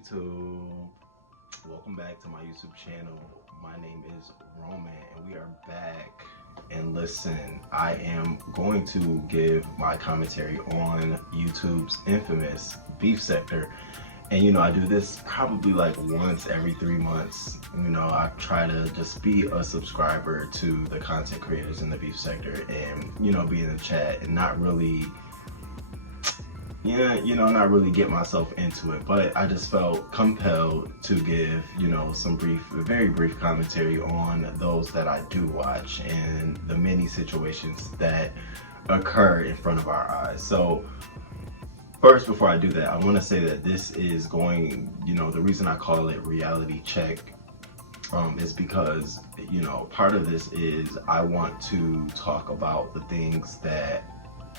YouTube? Welcome back to my YouTube channel. My name is Roman and we are back. And listen, I am going to give my commentary on YouTube's infamous beef sector. And you know, I do this probably like once every 3 months. You know, I try to just be a subscriber to the content creators in the beef sector and, you know, be in the chat and not really not really get myself into it, but I just felt compelled to give, you know, some very brief commentary on those that I do watch and the many situations that occur in front of our eyes. So first, before I do that, I want to say that this is going, you know, the reason I call it reality check is because, you know, part of this is I want to talk about the things that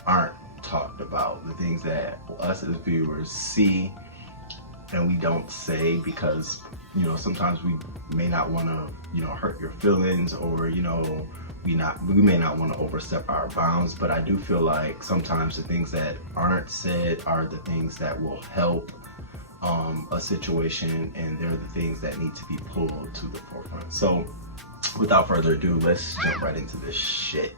aren't talked about, the things that us as viewers see and we don't say because, you know, sometimes we may not want to, you know, hurt your feelings, or, you know, we may not want to overstep our bounds. But I do feel like sometimes the things that aren't said are the things that will help a situation, and they're the things that need to be pulled to the forefront. So without further ado, let's jump right into this shit.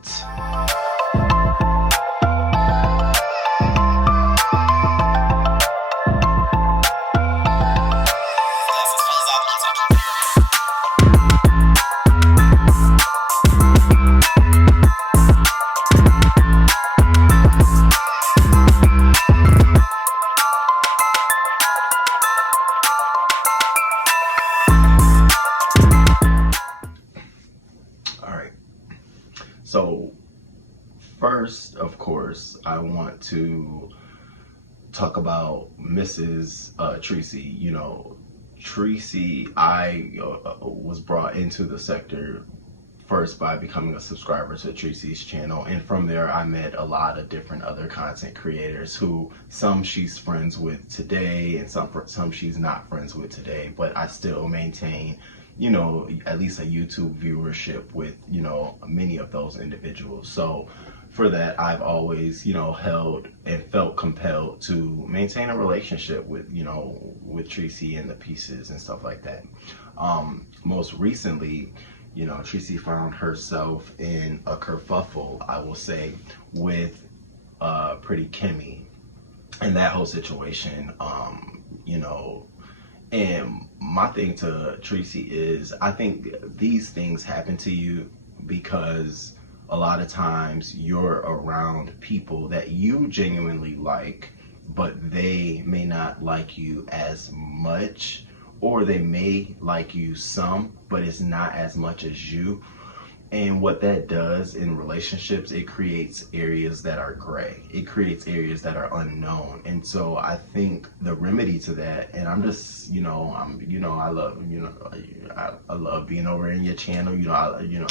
So first, of course, I want to talk about Mrs. Treecey. You know, Treecey, I was brought into the sector first by becoming a subscriber to Treecey's channel, and from there I met a lot of different other content creators who some she's friends with today and some she's not friends with today, but I still maintain, you know, at least a YouTube viewership with, you know, many of those individuals. So for that, I've always, you know, held and felt compelled to maintain a relationship with, you know, with Treecey and the pieces and stuff like that. Most recently, you know, Treecey found herself in a kerfuffle, I will say, with Pretty Kimmy and that whole situation, you know. And my thing to Treecey is, I think these things happen to you because a lot of times you're around people that you genuinely like, but they may not like you as much, or they may like you some, but it's not as much as you. And what that does in relationships, it creates areas that are gray. It creates areas that are unknown. And so I think the remedy to that, and I'm just, you know, I love, you know, I love being over in your channel. You know,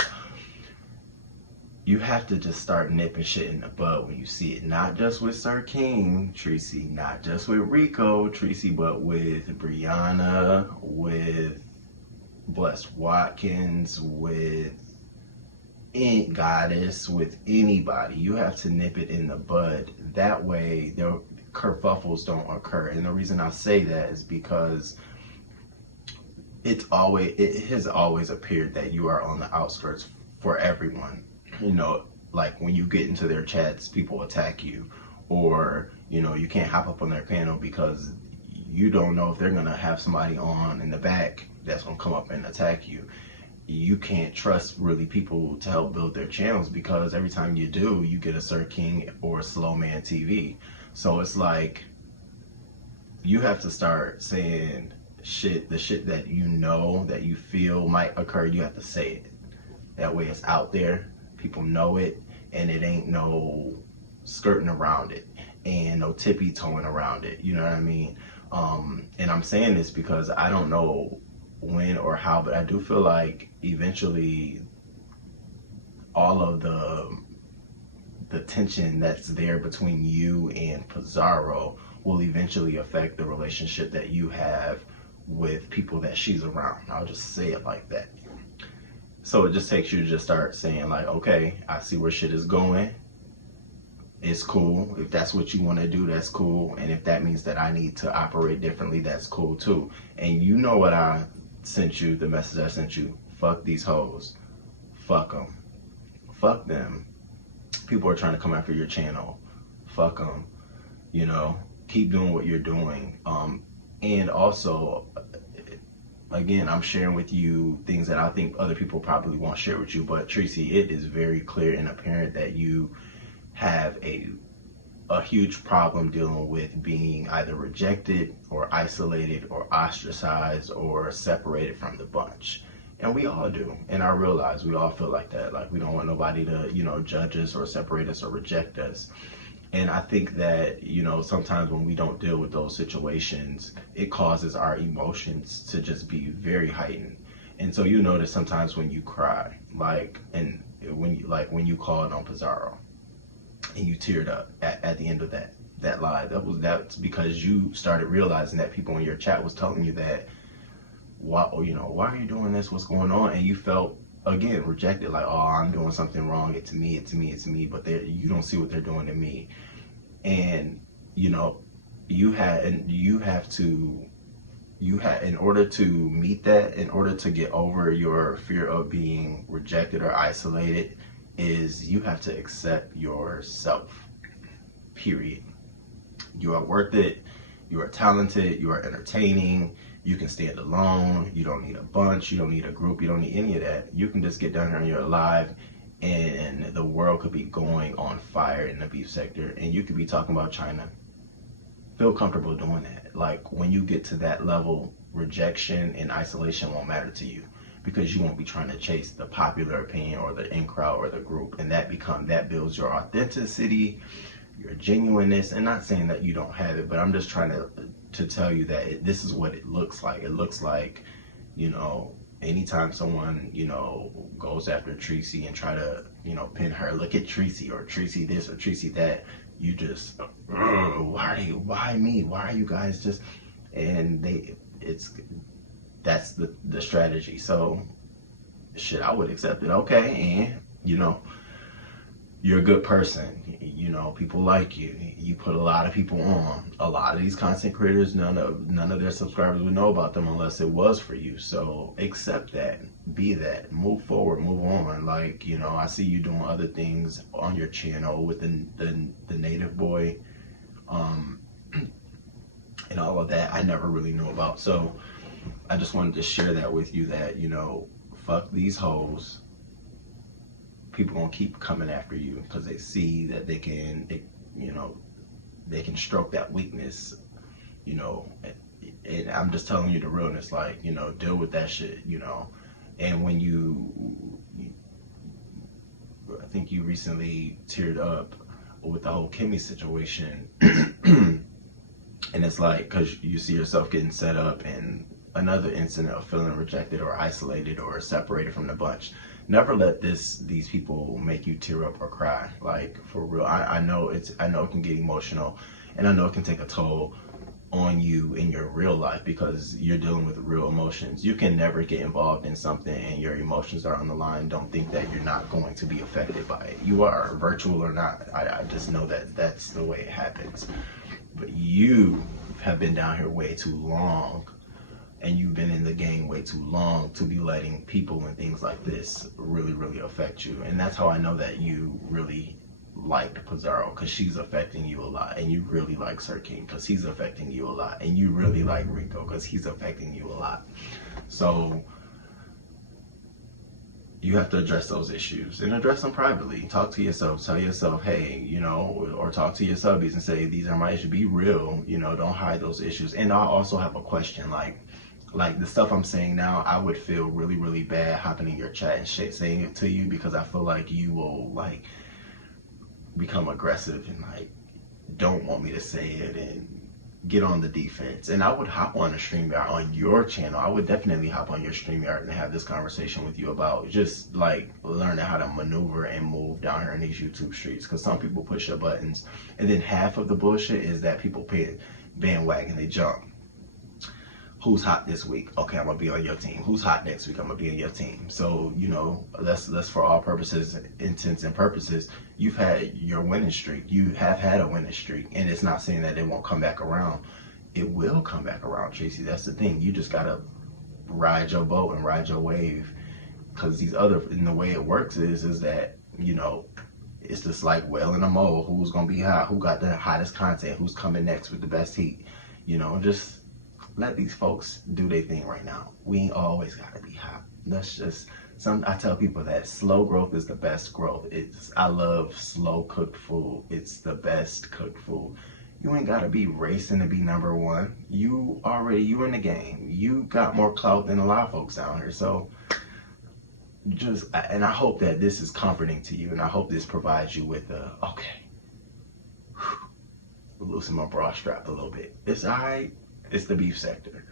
you have to just start nipping shit in the bud when you see it. Not just with Sir King Treecey, not just with Rico Treecey, but with Brianna, with Blessed Watkins, with Goddess, with anybody. You have to nip it in the bud. That way their kerfuffles don't occur. And the reason I say that is because it has always appeared that you are on the outskirts for everyone. You know, like when you get into their chats, people attack you, or, you know, you can't hop up on their panel because you don't know if they're gonna have somebody on in the back that's gonna come up and attack you. You can't trust really people to help build their channels, because every time you do, you get a Sir King or a Slow Man TV. So it's like you have to start saying the shit that you know, that you feel might occur. You have to say it. That way it's out there, people know it, and it ain't no skirting around it and no tippy toeing around it. You know what I mean? And I'm saying this because I don't know when or how, but I do feel like eventually all of the tension that's there between you and Pizarro will eventually affect the relationship that you have with people that she's around. I'll just say it like that. So it just takes you to just start saying like, okay, I see where shit is going. It's cool. If that's what you want to do, that's cool. And if that means that I need to operate differently, that's cool too. And you know what I sent you, the message I sent you. Fuck these hoes. Fuck them. Fuck them. People are trying to come after your channel. Fuck them. You know, keep doing what you're doing. And also, again, I'm sharing with you things that I think other people probably won't share with you. But Treecey, it is very clear and apparent that you have a huge problem dealing with being either rejected or isolated or ostracized or separated from the bunch. And we all do. And I realize we all feel like that. Like we don't want nobody to, you know, judge us or separate us or reject us. And I think that, you know, sometimes when we don't deal with those situations, it causes our emotions to just be very heightened. And so you notice sometimes when you cry, like, and when you called on Pizarro and you teared up at the end of that live, that's because you started realizing that people in your chat was telling you that, why are you doing this? What's going on? And you felt, again, rejected, like, oh, I'm doing something wrong. It's me. But you don't see what they're doing to me. And, you know, in order to meet that, in order to get over your fear of being rejected or isolated, is you have to accept yourself, period. You are worth it. You are talented. You are entertaining. You can stand alone. You don't need a bunch. You don't need a group. You don't need any of that. You can just get down here and you're alive, and the world could be going on fire in the beef sector, and you could be talking about China. Feel comfortable doing that. Like, when you get to that level, rejection and isolation won't matter to you, because you won't be trying to chase the popular opinion or the in crowd or the group, and that builds your authenticity, your genuineness. And not saying that you don't have it, but I'm just trying to tell you that this is what it looks like. It looks like, you know, anytime someone, you know, goes after Treecey and try to, you know, pin her, look at Treecey, or Treecey this or Treecey that, you just, why me? Why are you guys just, and that's the strategy. So shit, I would accept it. Okay, and you know, you're a good person. You know, people like you. You put a lot of people on. A lot of these content creators, none of their subscribers would know about them unless it was for you. So accept that. Be that. Move forward. Move on. Like, you know, I see you doing other things on your channel with the native boy, and all of that I never really knew about. So I just wanted to share that with you, that, you know, fuck these hoes. People gonna keep coming after you because they see that they can stroke that weakness, you know. And I'm just telling you the realness, like, you know, deal with that shit, you know. And when I think you recently teared up with the whole Kimmy situation, and it's like, because you see yourself getting set up in another incident of feeling rejected or isolated or separated from the bunch. Never let these people make you tear up or cry. Like, for real. I know it can get emotional, and I know it can take a toll on you in your real life because you're dealing with real emotions. You can never get involved in something and your emotions are on the line. Don't think that you're not going to be affected by it. You are, virtual or not. I just know that that's the way it happens. But you have been down here way too long, and you've been in the game way too long to be letting people and things like this really, really affect you. And that's how I know that you really liked Pizarro, because she's affecting you a lot. And you really like Sir King because he's affecting you a lot. And you really like Rico because he's affecting you a lot. So you have to address those issues and address them privately. Talk to yourself. Tell yourself, hey, you know, or talk to your subbies and say, these are my issues. Be real. You know, don't hide those issues. And I also have a question, like the stuff I'm saying now, I would feel really, really bad hopping in your chat and saying it to you, because I feel like you will, like, become aggressive and, like, don't want me to say it and get on the defense. And I would hop on a StreamYard on your channel. I would definitely hop on your StreamYard and have this conversation with you about just, like, learning how to maneuver and move down here in these YouTube streets. Because some people push their buttons, and then half of the bullshit is that people pay bandwagon, they jump. who's hot this week? Okay, I'm gonna be on your team. Who's hot next week? I'm gonna be on your team. So, you know, that's for all purposes, intents and purposes, you've had your winning streak. You have had a winning streak, and it's not saying that it won't come back around. It will come back around, Treecey. That's the thing. You just gotta ride your boat and ride your wave, because these other, and the way it works is that, you know, it's just like whale in a mole. Who's gonna be hot? Who got the hottest content? Who's coming next with the best heat? You know, just let these folks do their thing right now. We ain't always gotta be hot. That's just I tell people that slow growth is the best growth. I love slow cooked food. It's the best cooked food. You ain't gotta be racing to be number one. You in the game. You got more clout than a lot of folks down here. So and I hope that this is comforting to you, and I hope this provides you with okay, loosen my bra strap a little bit. It's all right. It's the beef sector.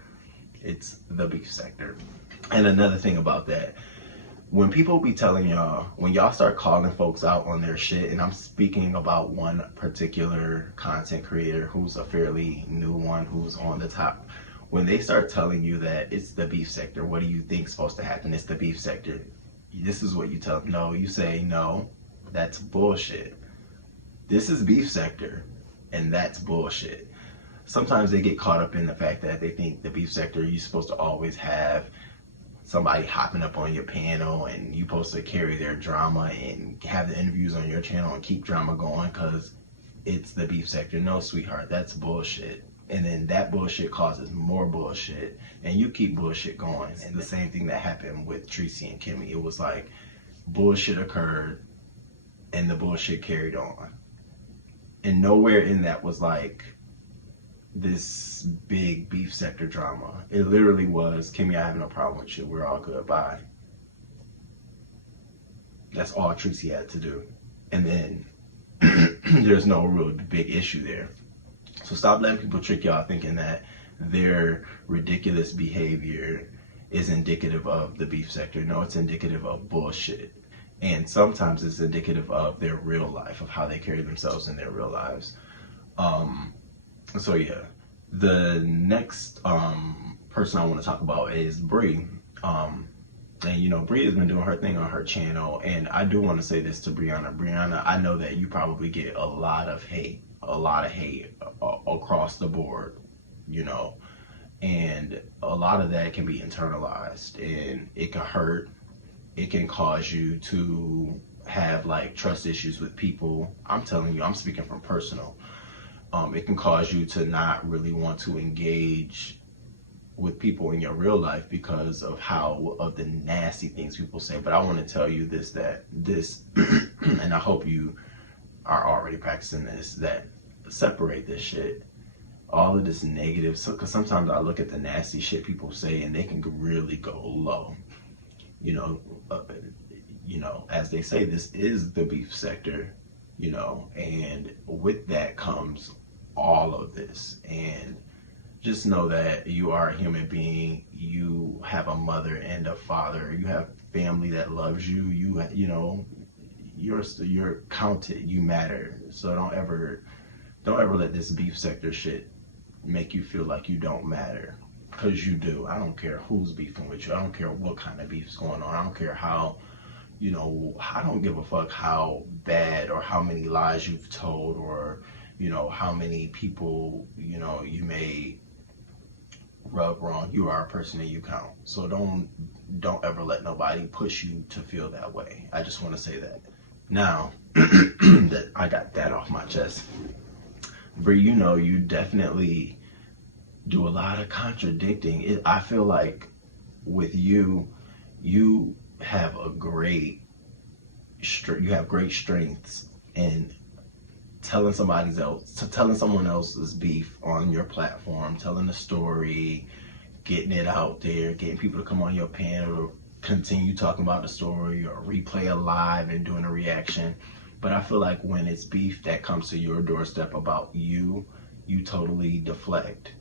It's the beef sector. And another thing about that, when people be telling y'all, when y'all start calling folks out on their shit, and I'm speaking about one particular content creator who's a fairly new one, who's on the top, when they start telling you that it's the beef sector, what do you think's supposed to happen? It's the beef sector. This is what you tell them. No, you say, no, that's bullshit. This is beef sector, and that's bullshit. Sometimes they get caught up in the fact that they think the beef sector, you're supposed to always have somebody hopping up on your panel, and you're supposed to carry their drama and have the interviews on your channel and keep drama going because it's the beef sector. No, sweetheart, that's bullshit. And then that bullshit causes more bullshit, and you keep bullshit going. And the same thing that happened with Treecey and Kimmy. It was like bullshit occurred, and the bullshit carried on. And nowhere in that was like this big beef sector drama. It literally was, Kimmy, I have no problem with you. We're all good. Bye. That's all Treecey had to do. And then there's no real big issue there. So stop letting people trick y'all thinking that their ridiculous behavior is indicative of the beef sector. No, it's indicative of bullshit. And sometimes it's indicative of their real life, of how they carry themselves in their real lives. So yeah, the next person I want to talk about is Bree. And you know, Bree has been doing her thing on her channel, and I do want to say this to Brianna. Brianna, I know that you probably get a lot of hate across the board, you know, and a lot of that can be internalized, and it can hurt. It can cause you to have like trust issues with people. I'm telling you, I'm speaking from personal. It can cause you to not really want to engage with people in your real life because of the nasty things people say. But I want to tell you this, and I hope you are already practicing this, that separate this shit, all of this negative. So, because sometimes I look at the nasty shit people say, and they can really go low. You know, as they say, this is the beef sector, you know, and with that comes all of this. And just know that you are a human being. You have a mother and a father. You have family that loves you. You know, you're counted. You matter. So don't ever let this beef sector shit make you feel like you don't matter, because you do. I don't care who's beefing with you. I don't care what kind of beef's going on. I don't care how, you know, I don't give a fuck how bad or how many lies you've told, or, you know, how many people, you know, you may rub wrong. You are a person and you count. So don't ever let nobody push you to feel that way. I just want to say that. Now that I got that off my chest, Bree, you know, you definitely do a lot of contradicting. I feel like with you have great strengths in telling someone else's beef on your platform, telling the story, getting it out there, getting people to come on your panel or continue talking about the story, or replay a live and doing a reaction. But I feel like when it's beef that comes to your doorstep about you totally deflect.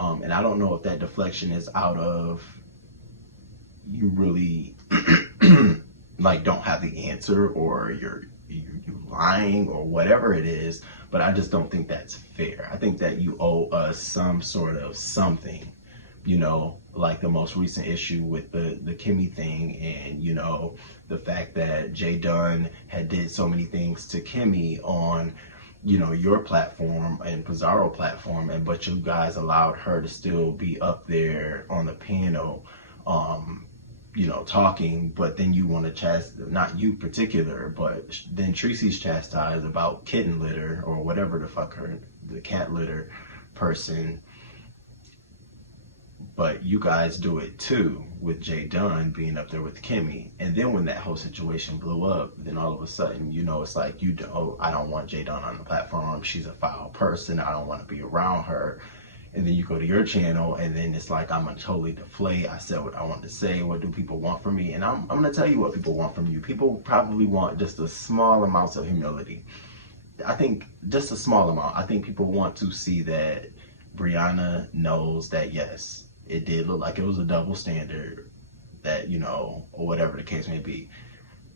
And I don't know if that deflection is out of you really like don't have the answer, or you're lying, or whatever it is, but I just don't think that's fair. I think that you owe us some sort of something you know, like the most recent issue with the Kimmy thing, and you know, the fact that Jay Dunn had did so many things to Kimmy on, you know, your platform and Pizarro platform, and but you guys allowed her to still be up there on the panel, you know, talking, but then you want to not you particular, but then Treecey's chastised about kitten litter or whatever the fuck the cat litter person, but you guys do it too with Jay Dunn being up there with Kimmy. And then when that whole situation blew up, then all of a sudden, you know, it's like, I don't want Jay Dunn on the platform. She's a foul person. I don't want to be around her. And then you go to your channel, and then it's like, I'm going to totally deflate. I said what I want to say. What do people want from me? And I'm going to tell you what people want from you. People probably want just a small amount of humility. I think just a small amount. I think people want to see that Brianna knows that, yes, it did look like it was a double standard, that, you know, or whatever the case may be.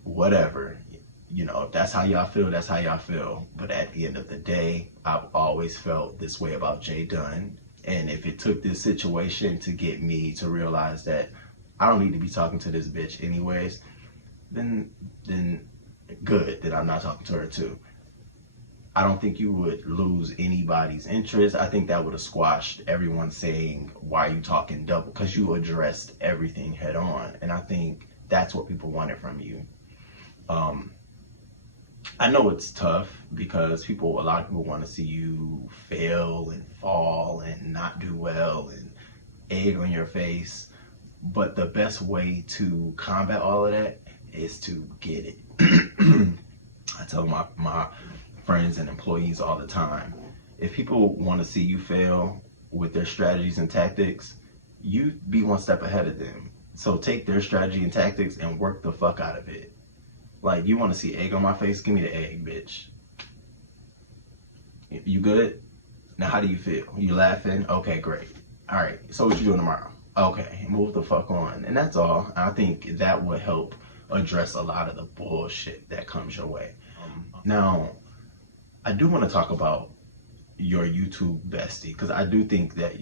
Whatever. You know, if that's how y'all feel, that's how y'all feel. But at the end of the day, I've always felt this way about Jay Dunn. And if it took this situation to get me to realize that I don't need to be talking to this bitch anyways, then good that I'm not talking to her too. I don't think you would lose anybody's interest. I think that would have squashed everyone saying, why are you talking double? Because you addressed everything head on. And I think that's what people wanted from you. I know it's tough because a lot of people want to see you fail and fall and not do well and egg on your face. But the best way to combat all of that is to get it. I tell my friends and employees all the time, if people want to see you fail with their strategies and tactics, you be one step ahead of them. So take their strategy and tactics and work the fuck out of it. Like, you want to see egg on my face? Give me the egg, bitch. You good? Now, how do you feel? You laughing? Okay, great. All right, so what you doing tomorrow? Okay, move the fuck on. And that's all. I think that would help address a lot of the bullshit that comes your way. Now, I do want to talk about your YouTube bestie, because I do think that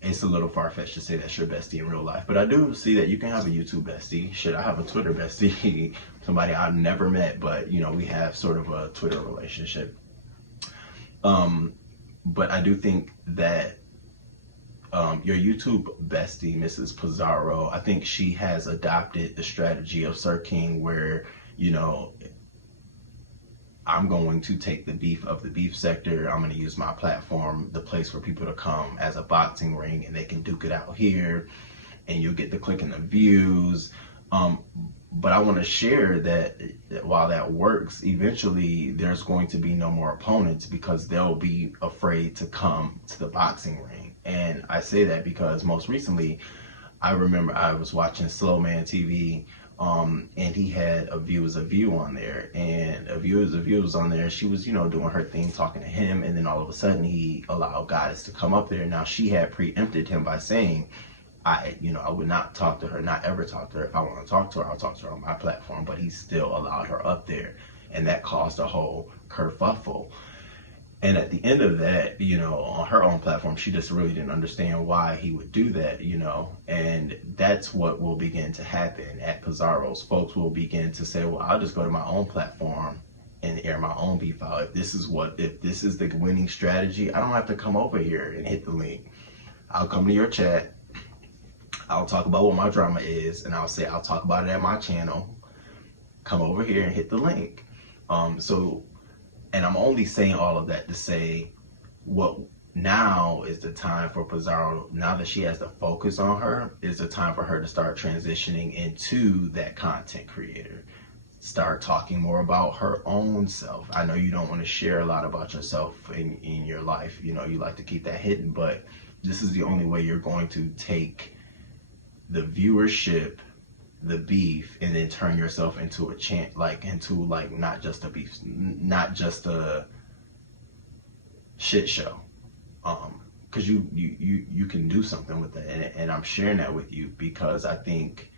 it's a little far-fetched to say that's your bestie in real life, but I do see that you can have a YouTube bestie. Shit, I have a Twitter bestie, somebody I've never met, but you know, we have sort of a Twitter relationship. But I do think that your YouTube bestie, Mrs. Pizarro, I think she has adopted the strategy of Sir King, where, you know, I'm going to take the beef of the beef sector. I'm going to use my platform, the place for people to come as a boxing ring, and they can duke it out here, and you'll get the click and the views. But I want to share that while that works, eventually there's going to be no more opponents because they'll be afraid to come to the boxing ring. And I say that because most recently, I remember I was watching Slow Man TV, and he had a View is a View on there, and a View is a View was on there. She was, you know, doing her thing, talking to him, and then all of a sudden he allowed Goddess to come up there. Now, she had preempted him by saying, I would not talk to her, not ever talk to her. If I want to talk to her, I'll talk to her on my platform, but he still allowed her up there, and that caused a whole kerfuffle. And at the end of that, you know, on her own platform, she just really didn't understand why he would do that, you know. And that's what will begin to happen at Pizarro's. Folks will begin to say, well, I'll just go to my own platform and air my own beef out. If this is the winning strategy, I don't have to come over here and hit the link. I'll come to your chat. I'll talk about what my drama is, and I'll say I'll talk about it at my channel. Come over here and hit the link. And I'm only saying all of that to say, what now is the time for Pizarro, now that she has the focus on her, is the time for her to start transitioning into that content creator. Start talking more about her own self. I know you don't want to share a lot about yourself in your life. You know, you like to keep that hidden, but this is the only way you're going to take the viewership, the beef, and then turn yourself into a not just a beef, not just a shit show, because you can do something with that, and I'm sharing that with you because I think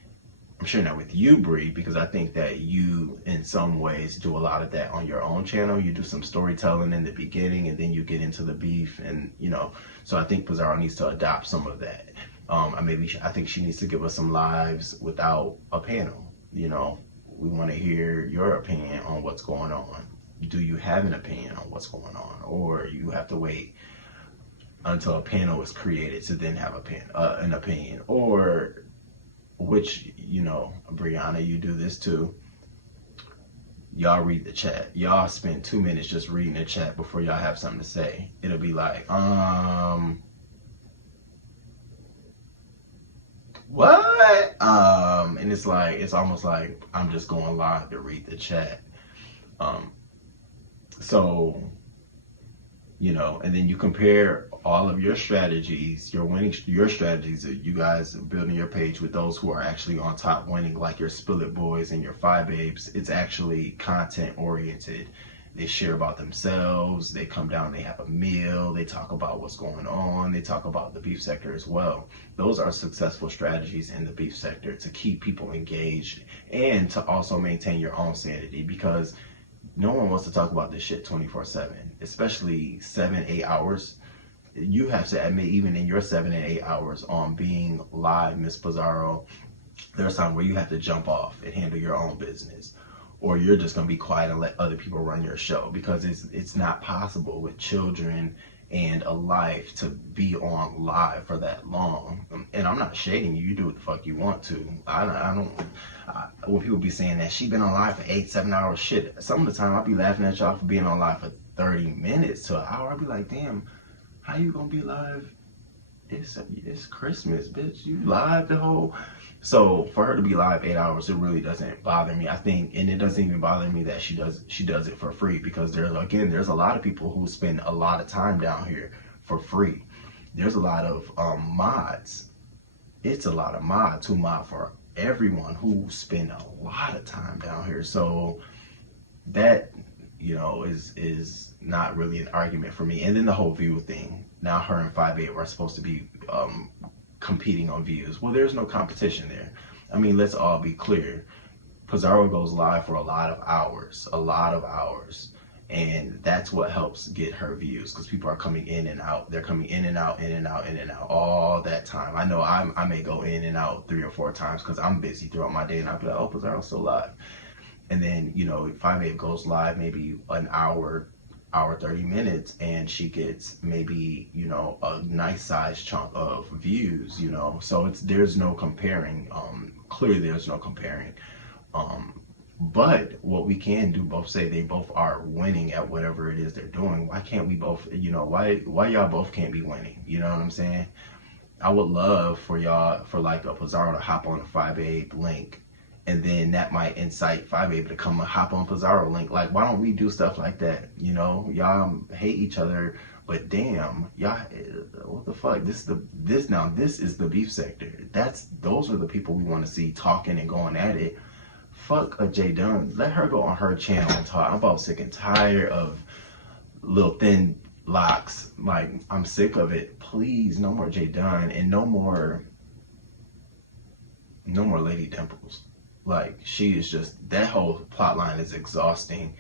I'm sharing that with you, Bree, because I think that you, in some ways, do a lot of that on your own channel. You do some storytelling in the beginning, and then you get into the beef, and So I think Pizarro needs to adopt some of that. I think she needs to give us some lives without a panel. We want to hear your opinion on what's going on. Do you have an opinion on what's going on, or you have to wait until a panel is created to then have an opinion, or which, Brianna, you do this too. Y'all read the chat. Y'all spend 2 minutes just reading the chat before y'all have something to say. It'll be like, what? And it's almost like I'm just going live to read the chat. So, and then you compare all of your strategies, your strategies that you guys are building your page with those who are actually on top winning, like your Spill It Boys and your Five Babes. It's actually content oriented. They share about themselves. They come down, they have a meal. They talk about what's going on. They talk about the beef sector as well. Those are successful strategies in the beef sector to keep people engaged and to also maintain your own sanity, because no one wants to talk about this shit 24/7, especially 7-8 hours. You have to admit, even in your 7 and 8 hours on being live, Miss Pizarro, there's times where you have to jump off and handle your own business, or you're just gonna be quiet and let other people run your show, because it's not possible with children and a life to be on live for that long. And I'm not shading you. You do what the fuck you want to. When people be saying that she been on live for 8-7 hours, shit, some of the time I'll be laughing at y'all for being on live for 30 minutes to an hour. I'll be like, damn, how you gonna be live? It's Christmas, bitch. You live the whole. So for her to be live 8 hours, it really doesn't bother me. I think, and it doesn't even bother me that she does it for free, because there's a lot of people who spend a lot of time down here for free. There's a lot of mods. It's a lot of mods who mod for everyone, who spend a lot of time down here. So that, is not really an argument for me. And then the whole view thing. Now her and 5'8" were supposed to be competing on views. Well, there's no competition there. I mean, let's all be clear. Pizarro goes live for a lot of hours, and that's what helps get her views, because people are coming in and out. They're coming in and out, in and out, in and out all that time. I know I may go in and out 3 or 4 times because I'm busy throughout my day, and I'll be like, oh, Pizarro's still live. And then, 5'8" goes live maybe an hour 30 minutes, and she gets maybe, a nice size chunk of views, so there's no comparing. Clearly there's no comparing. But what we can do, both say they both are winning at whatever it is they're doing. Why can't we both, why y'all both can't be winning? You know what I'm saying? I would love for y'all, for like a Pizarro to hop on a 5'8" link, and then that might incite 5'8" to come and hop on Pizarro link. Like, why don't we do stuff like that? Y'all hate each other, but damn, y'all, what the fuck? This is the beef sector. Those are the people we want to see talking and going at it. Fuck a J Dunn. Let her go on her channel and talk. I'm about sick and tired of little thin locks. Like, I'm sick of it. Please, no more J Dunn, and no more Lady Dimples. Like, she is just, that whole plot line is exhausting.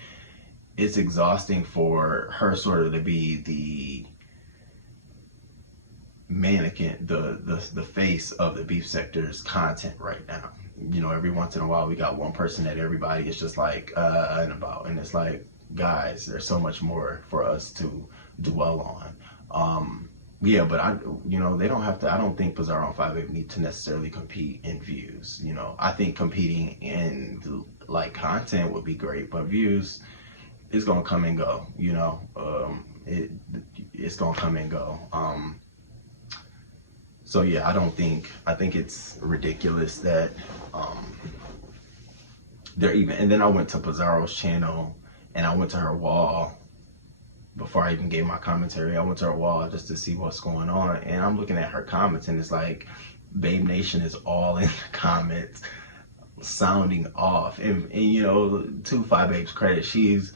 It's exhausting for her sort of to be the mannequin, the face of the beef sector's content right now. Every once in a while we got one person that everybody is just like and about, and it's like, guys, there's so much more for us to dwell on. Yeah, but they don't have to. I don't think Pizarro and 5'8" need to necessarily compete in views. I think competing in like content would be great, but views, it's gonna come and go. It's gonna come and go. So yeah, I think it's ridiculous that they're even. And then I went to Pizarro's channel and I went to her wall. Before I even gave my commentary, I went to her wall just to see what's going on, and I'm looking at her comments, and it's like Babe Nation is all in the comments sounding off. And to 5'8's credit, she's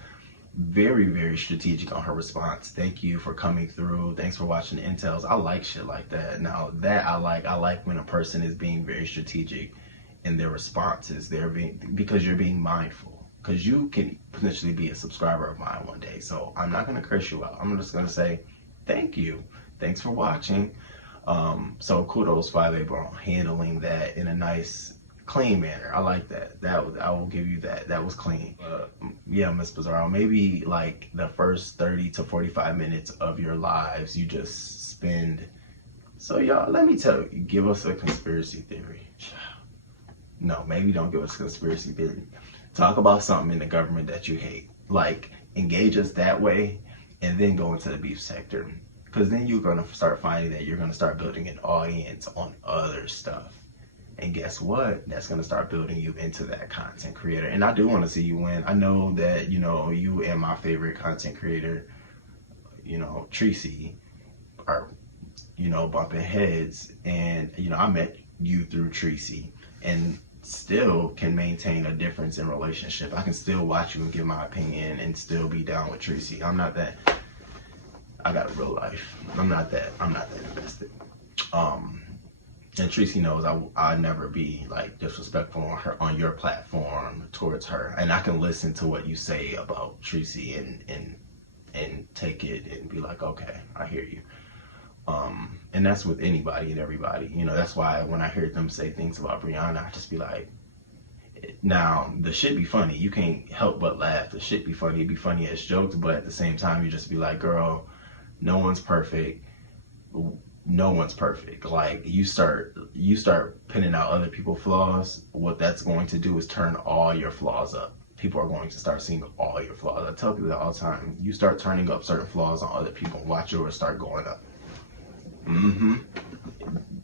very, very strategic on her response. Thank you for coming through. Thanks for watching the intels. I like shit like that. Now that I like when a person is being very strategic in their responses. Because you're being mindful. Because you can potentially be a subscriber of mine one day. So I'm not gonna curse you out. I'm just gonna say thank you. Thanks for watching. So kudos 5A Bro handling that in a nice, clean manner. I like that. I will give you that. That was clean. Yeah, Miss Pizarro, maybe like the first 30 to 45 minutes of your lives you just spend. So y'all, let me tell you, give us a conspiracy theory. No, maybe don't give us a conspiracy theory. Talk about something in the government that you hate. Like, engage us that way, and then go into the beef sector. Because then you're going to start finding that you're going to start building an audience on other stuff. And guess what? That's going to start building you into that content creator. And I do want to see you win. I know that, you know, you and my favorite content creator, you know, Treecey, are, you know, bumping heads. And, you know, I met you through Treecey. And still can maintain a difference in relationship. I can still watch you and give my opinion and still be down with Treecey. I'm not that. I got a real life. I'm not that invested. And Treecey knows I never be like disrespectful on your platform towards her. And I can listen to what you say about Treecey and take it and be like, okay, I hear you. And that's with anybody and everybody. You know, that's why when I hear them say things about Brianna, I just be like, now the shit be funny. You can't help but laugh. The shit be funny. It'd be funny as jokes, but at the same time, you just be like, girl, no one's perfect. No one's perfect. Like, you start pinning out other people's flaws. What that's going to do is turn all your flaws up. People are going to start seeing all your flaws. I tell people that all the time. You start turning up certain flaws on other people, watch yours start going up.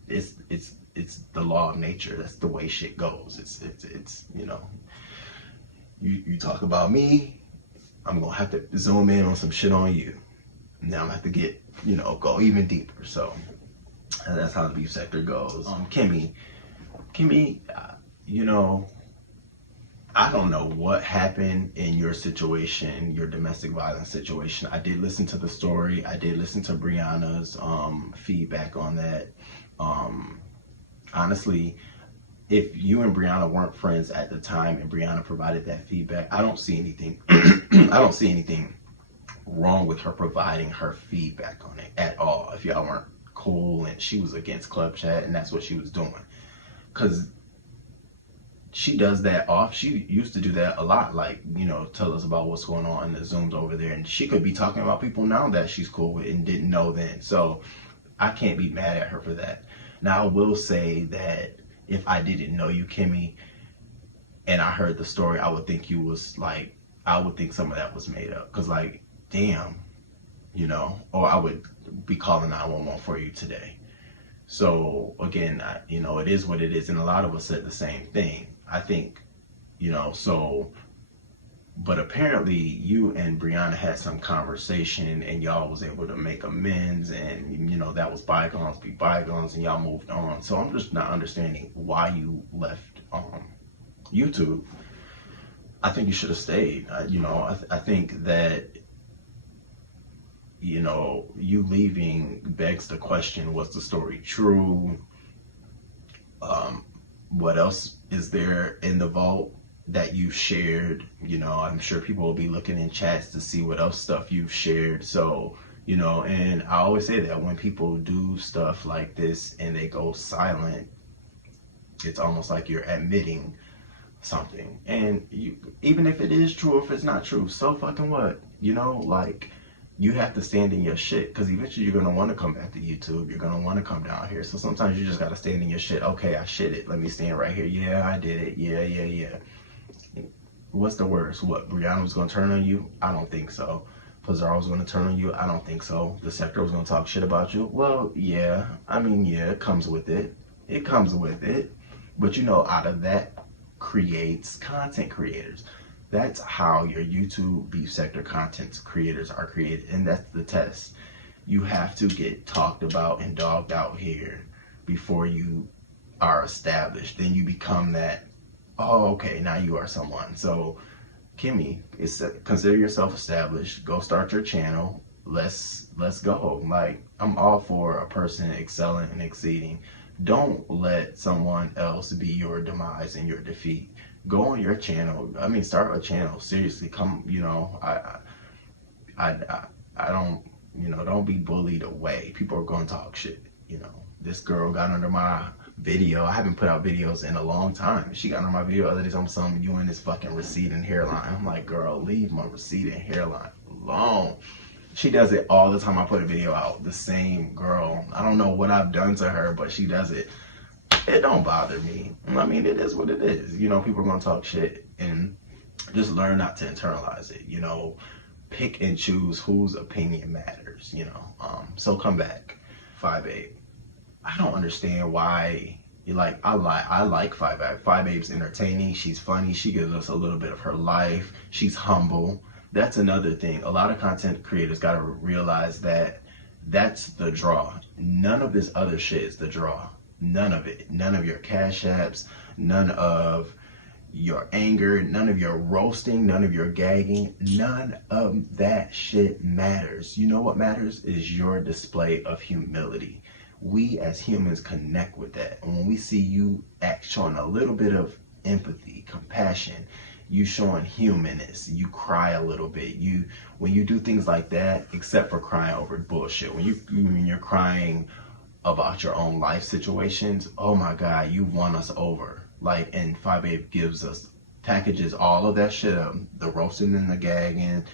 It's the law of nature. That's the way shit goes. It's you know, you talk about me, I'm gonna have to zoom in on some shit on you. Now I'm gonna have to get, you know, go even deeper. So that's how the beef sector goes. Kimmy, you know, I don't know what happened in your situation, your domestic violence situation. I did listen to the story. I did listen to Brianna's feedback on that. Honestly, if you and Brianna weren't friends at the time and Brianna provided that feedback, I don't see anything. I don't see anything wrong with her providing her feedback on it at all. If y'all weren't cool and she was against club chat and that's what she was doing, because she does that off. She used to do that a lot, like, you know, tell us about what's going on in the Zooms over there. And she could be talking about people now that she's cool with and didn't know then. So I can't be mad at her for that. Now, I will say that if I didn't know you, Kimmy, and I heard the story, I would think you was like, I would think some of that was made up. Because, like, damn, you know, or I would be calling 911 for you today. So, again, you know, it is what it is. And a lot of us said the same thing. I think, you know, so, but apparently you and Brianna had some conversation and y'all was able to make amends and, you know, that was bygones be bygones and y'all moved on. So I'm just not understanding why you left YouTube. I think you should have stayed. You know, I think that, you know, you leaving begs the question, was the story true? What else is there in the vault that you've shared? You know, I'm sure people will be looking in chats to see what else stuff you've shared. So, you know, and I always say that when people do stuff like this and they go silent, it's almost like you're admitting something. And you, even if it is true, if it's not true, so fucking what? You know, like, you have to stand in your shit, because eventually you're going to want to come back to YouTube. You're going to want to come down here. So sometimes you just got to stand in your shit. Okay, I shit it. Let me stand right here. Yeah, I did it. Yeah. What's the worst? What, Brianna was going to turn on you? I don't think so. Pizarro was going to turn on you? I don't think so. The sector was going to talk shit about you? Well, yeah. I mean, yeah, it comes with it. It comes with it. But, you know, out of that creates content creators. That's how your YouTube beef sector content creators are created, and that's the test. You have to get talked about and dogged out here before you are established. Then you become that, oh, okay, now you are someone. So, Kimmy, consider yourself established. Go start your channel. Let's go. Like, I'm all for a person excelling and exceeding. Don't let someone else be your demise and your defeat. Go on your channel. I mean, start a channel. Seriously, come. I don't. Don't be bullied away. People are gonna talk shit. This girl got under my video. I haven't put out videos in a long time. She got under my video the other day. I'm some you and this fucking receding hairline. I'm like, girl, leave my receding hairline alone. She does it all the time I put a video out. The same girl. I don't know what I've done to her, but she does it. It don't bother me. I mean, it is what it is. People are going to talk shit, and just learn not to internalize it. Pick and choose whose opinion matters, So come back. 5'8". I don't understand why I like 5'8". 5'8's entertaining. She's funny. She gives us a little bit of her life. She's humble. That's another thing. A lot of content creators got to realize that that's the draw. None of this other shit is the draw. None of it. None of your cash apps, none of your anger, none of your roasting, none of your gagging, none of that shit matters. You know what matters is your display of humility. We as humans connect with that. And when we see you showing a little bit of empathy, compassion, you showing humanness, you cry a little bit. When you do things like that, except for crying over bullshit, when you're crying about your own life situations, oh my God, you won us over. And 5'8 packages all of that shit up, the roasting and the gagging,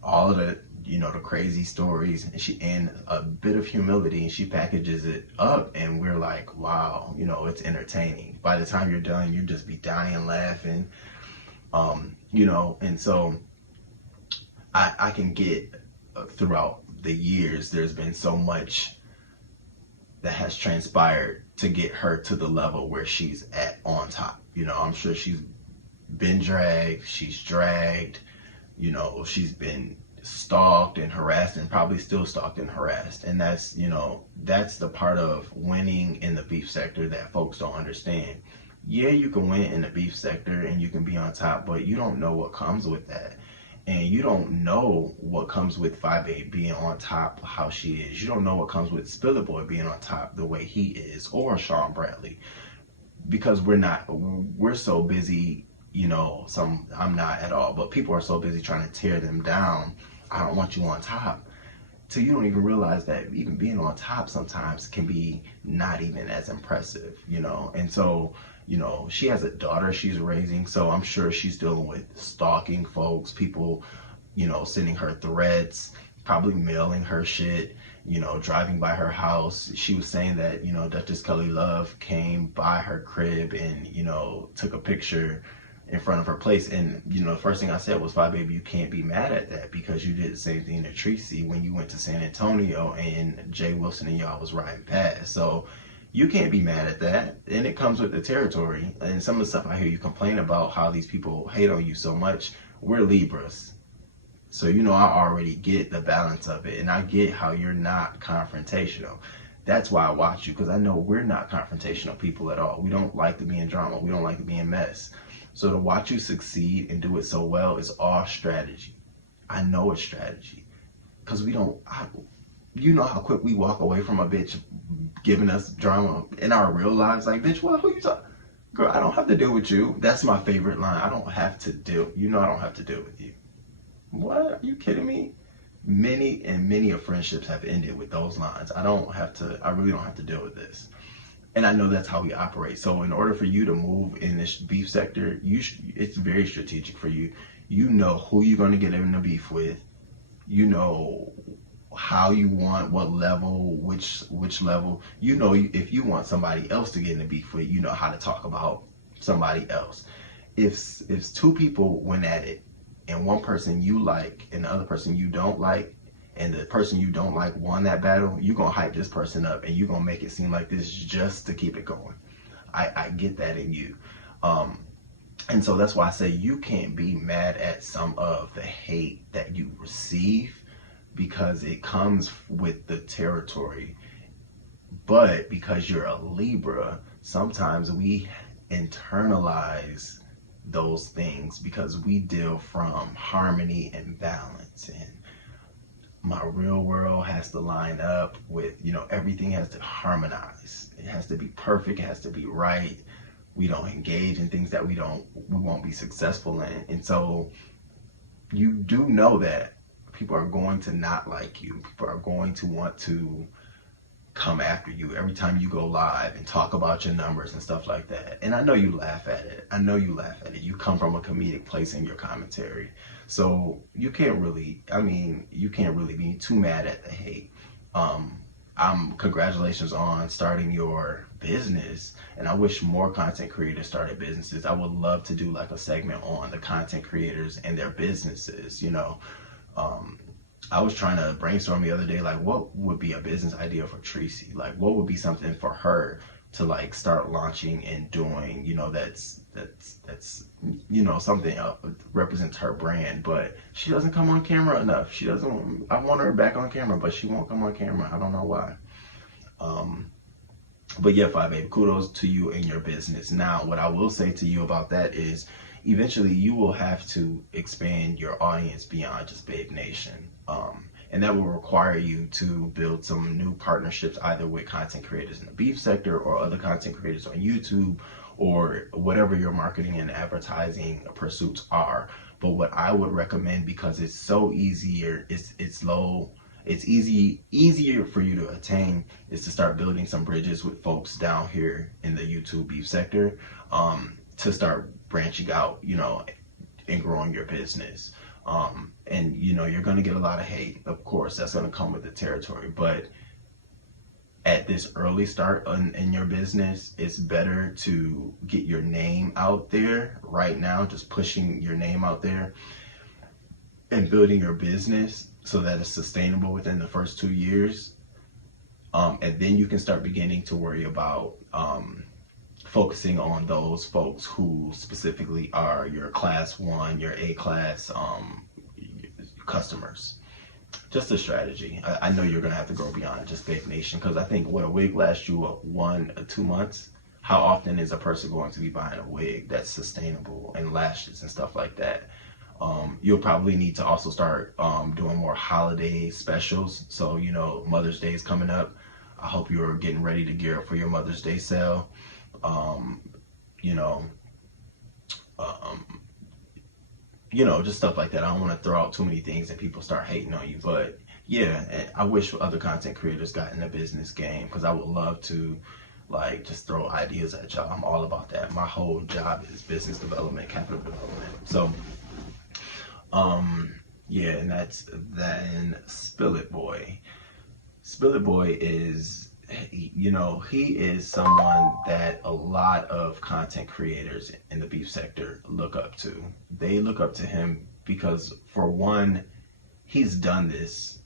all of the, the crazy stories, and a bit of humility, and she packages it up, and we're like, wow, it's entertaining. By the time you're done, you just be dying laughing, and so I can get throughout the years, there's been so much that has transpired to get her to the level where she's at on top. I'm sure she's been dragged, she's dragged, she's been stalked and harassed, and probably still stalked and harassed. And that's the part of winning in the beef sector that folks don't understand. Yeah, you can win in the beef sector and you can be on top, but you don't know what comes with that. And you don't know what comes with 5'8 being on top, how she is. You don't know what comes with Spiller Boy being on top the way he is, or Sean Bradley. Because we're so busy, I'm not at all, but people are so busy trying to tear them down. I don't want you on top. So you don't even realize that even being on top sometimes can be not even as impressive, And so, she has a daughter she's raising, so I'm sure she's dealing with stalking folks, people, sending her threats, probably mailing her shit, driving by her house. She was saying that, Duchess Kelly Love came by her crib and, took a picture in front of her place. And, the first thing I said was, 5'8, you can't be mad at that, because you did the same thing to Treecey when you went to San Antonio and Jay Wilson and y'all was riding past. So you can't be mad at that. And it comes with the territory. And some of the stuff I hear you complain about, how these people hate on you so much. We're Libras. So, I already get the balance of it. And I get how you're not confrontational. That's why I watch you, because I know we're not confrontational people at all. We don't like to be in drama. We don't like to be in mess. So to watch you succeed and do it so well is all strategy. I know it's strategy. Because you know how quick we walk away from a bitch giving us drama in our real lives. Like, bitch, what? Who you talking? Girl, I don't have to deal with you. That's my favorite line. I don't have to deal. I don't have to deal with you. What? Are you kidding me? Many of friendships have ended with those lines. I really don't have to deal with this. And I know that's how we operate. So in order for you to move in this beef sector, it's very strategic for you. You know who you're going to get in the beef with. You know how you want, what level, which level. If you want somebody else to get in the beef with, you know how to talk about somebody else. If two people went at it, and one person you like and the other person you don't like, and the person you don't like won that battle, you're going to hype this person up and you're going to make it seem like this just to keep it going. I get that in you. And so that's why I say you can't be mad at some of the hate that you receive, because it comes with the territory. But because you're a Libra, sometimes we internalize those things because we deal from harmony and balance. And my real world has to line up with, everything has to harmonize. It has to be perfect, it has to be right. We don't engage in things that we won't be successful in. And so you do know that people are going to not like you. People are going to want to come after you every time you go live and talk about your numbers and stuff like that. And I know you laugh at it. I know you laugh at it. You come from a comedic place in your commentary. So you can't really, you can't really be too mad at the hate. Congratulations on starting your business, and I wish more content creators started businesses. I would love to do like a segment on the content creators and their businesses. I was trying to brainstorm the other day, like what would be a business idea for Treecey? Like what would be something for her to like start launching and doing, that's something represents her brand, but she doesn't come on camera enough. I want her back on camera, but she won't come on camera. I don't know why. But yeah, 5Babe, kudos to you and your business. Now, what I will say to you about that is eventually you will have to expand your audience beyond just Babe Nation. And that will require you to build some new partnerships, either with content creators in the beef sector or other content creators on YouTube, or whatever your marketing and advertising pursuits are. But what I would recommend, because it's so easier, it's easier for you to attain, is to start building some bridges with folks down here in the YouTube beef sector, to start branching out, and growing your business. And you're going to get a lot of hate. Of course, that's going to come with the territory. But at this early start in your business, it's better to get your name out there right now, just pushing your name out there and building your business so that it's sustainable within the first 2 years. And then you can start beginning to worry about focusing on those folks who specifically are your class 1, your A-class customers. Just a strategy. I know you're going to have to grow beyond just Babe Nation, because I think what a wig lasts you 1 or 2 months. How often is a person going to be buying a wig that's sustainable, and lashes and stuff like that? You'll probably need to also start doing more holiday specials. So, Mother's Day is coming up. I hope you're getting ready to gear up for your Mother's Day sale. Just stuff like that. I don't want to throw out too many things and people start hating on you. But yeah, I wish other content creators got in the business game, because I would love to just throw ideas at y'all. I'm all about that. My whole job is business development, capital development. So yeah, and that's then Spill It Boy. Spill It Boy is, he is someone that a lot of content creators in the beef sector look up to. They look up to him because, for one, he's done this.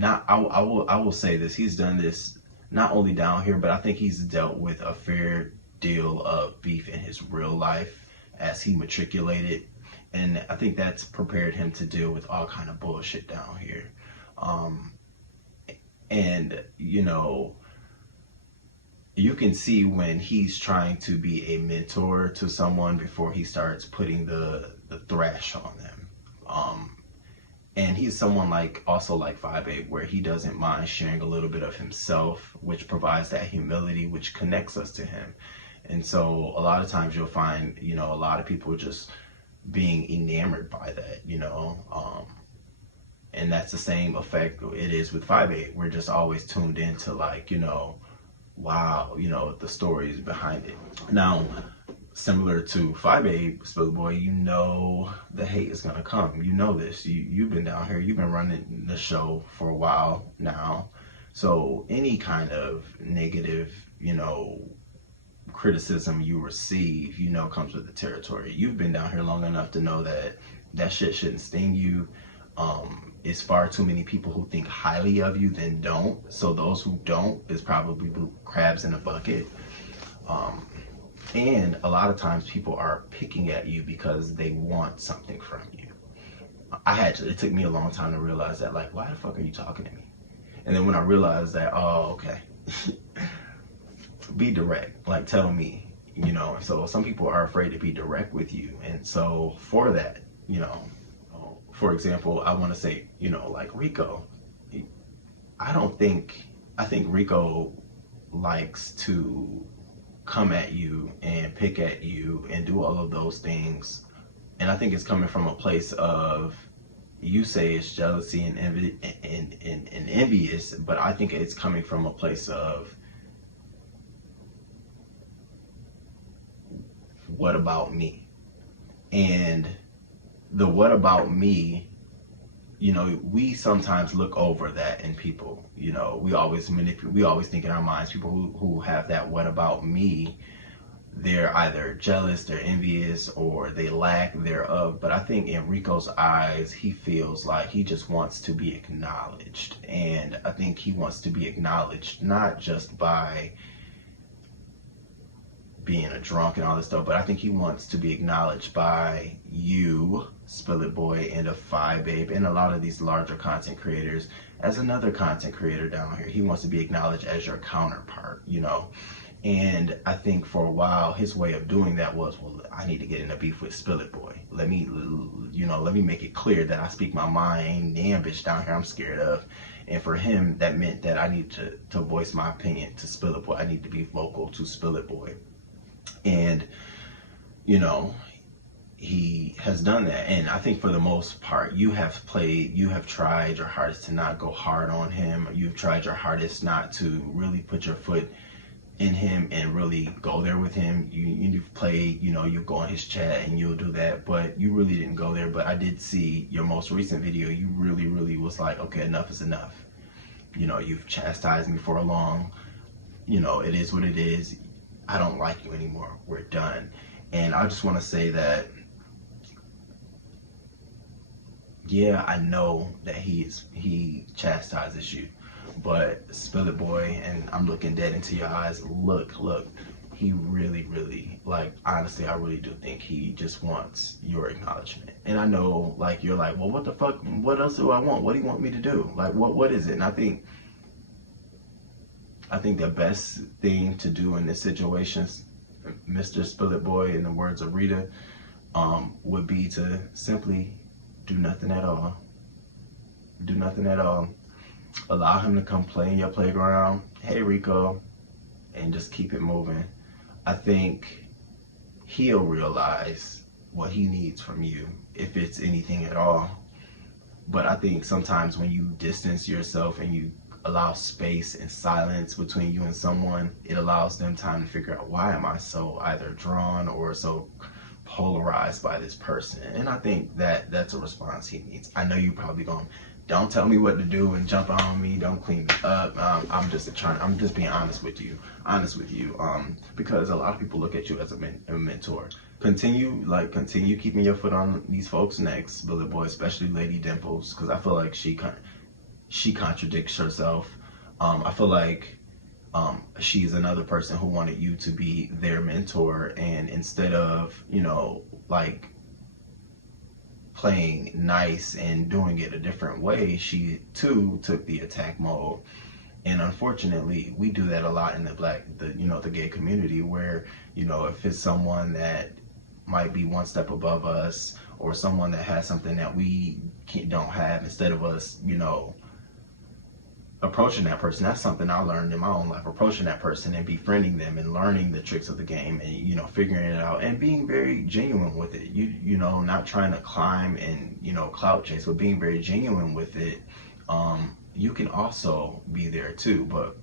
I will say this. He's done this not only down here, but I think he's dealt with a fair deal of beef in his real life as he matriculated. And I think that's prepared him to deal with all kind of bullshit down here. And you can see when he's trying to be a mentor to someone before he starts putting the thrash on them. And he's someone also like 5Babe, where he doesn't mind sharing a little bit of himself, which provides that humility, which connects us to him. And so a lot of times you'll find, a lot of people just being enamored by that, and that's the same effect it is with 5Babe. We're just always tuned into wow, the stories behind it. Now, similar to 5Babe, Spill It Boy, the hate is gonna come. You know this. You've been down here. You've been running the show for a while now. So any kind of negative, criticism you receive, comes with the territory. You've been down here long enough to know that shit shouldn't sting you. It's far too many people who think highly of you than don't. So those who don't is probably crabs in a bucket. And a lot of times people are picking at you because they want something from you. It took me a long time to realize that, why the fuck are you talking to me? And then when I realized that, oh, okay. Be direct, tell me, so some people are afraid to be direct with you. And so for that, for example, I want to say, you know, like Rico. I think Rico likes to come at you and pick at you and do all of those things. And I think it's coming from a place of, you say it's jealousy and envy and envious, but I think it's coming from a place of, what about me? And the what about me, you know, we sometimes look over that in people. You know, we always manipulate, we always think in our minds, people who have that what about me, they're either jealous, they're envious, or they lack thereof. But I think in Rico's eyes, he feels like he just wants to be acknowledged. And I think he wants to be acknowledged not just by being a drunk and all this stuff, but I think he wants to be acknowledged by you, Spill It Boy, and Defy Babe, and a lot of these larger content creators as another content creator down here. He wants to be acknowledged as your counterpart, you know. And I think for a while his way of doing that was, well, I need to get in a beef with Spill It Boy. Let me, you know, let me make it clear that I speak my mind. Ain't damn bitch down here I'm scared of. And for him, that meant that I need to voice my opinion to Spill It Boy. I need to be vocal to Spill It Boy. And, you know, he has done that. And I think for the most part, you have tried your hardest to not go hard on him. You've tried your hardest not to really put your foot in him and really go there with him. You've played, you know, you go on his chat and you'll do that, but you really didn't go there. But I did see your most recent video. You really was like, okay, enough is enough. You know, you've chastised me for a long, you know, it is what it is. I don't like you anymore. We're done. And I just want to say that, yeah, I know that he chastises you, but Spill It Boy, and I'm looking dead into your eyes, look, he really, like, honestly, I really do think he just wants your acknowledgement. And I know, like, you're like, well, what the fuck, what else do I want? What do you want me to do? Like, what is it? And I think the best thing to do in this situation, Mr. Spill It Boy, in the words of Rita, would be to simply do nothing at all. Do nothing at all. Allow him to come play in your playground. Hey, Rico. And just keep it moving. I think he'll realize what he needs from you, if it's anything at all. But I think sometimes when you distance yourself and you allow space and silence between you and someone, it allows them time to figure out, why am I so either drawn or so polarized by this person? And I think that that's a response he needs. I know you probably going, don't tell me what to do and jump on me, don't clean me up. I'm just being honest with you, because a lot of people look at you as a mentor. Continue keeping your foot on these folks' necks, Spill It Boy, especially Lady Dimples, because I feel like she contradicts herself. I feel like she's another person who wanted you to be their mentor, and instead of, you know, like, playing nice and doing it a different way, she too took the attack mode. And unfortunately, we do that a lot in the gay community, where, you know, if it's someone that might be one step above us, or someone that has something that we don't have, instead of us, you know, approaching that person. That's something I learned in my own life, approaching that person and befriending them and learning the tricks of the game, and, you know, figuring it out and being very genuine with it. You know, not trying to climb and, you know, clout chase, but being very genuine with it. You can also be there too, but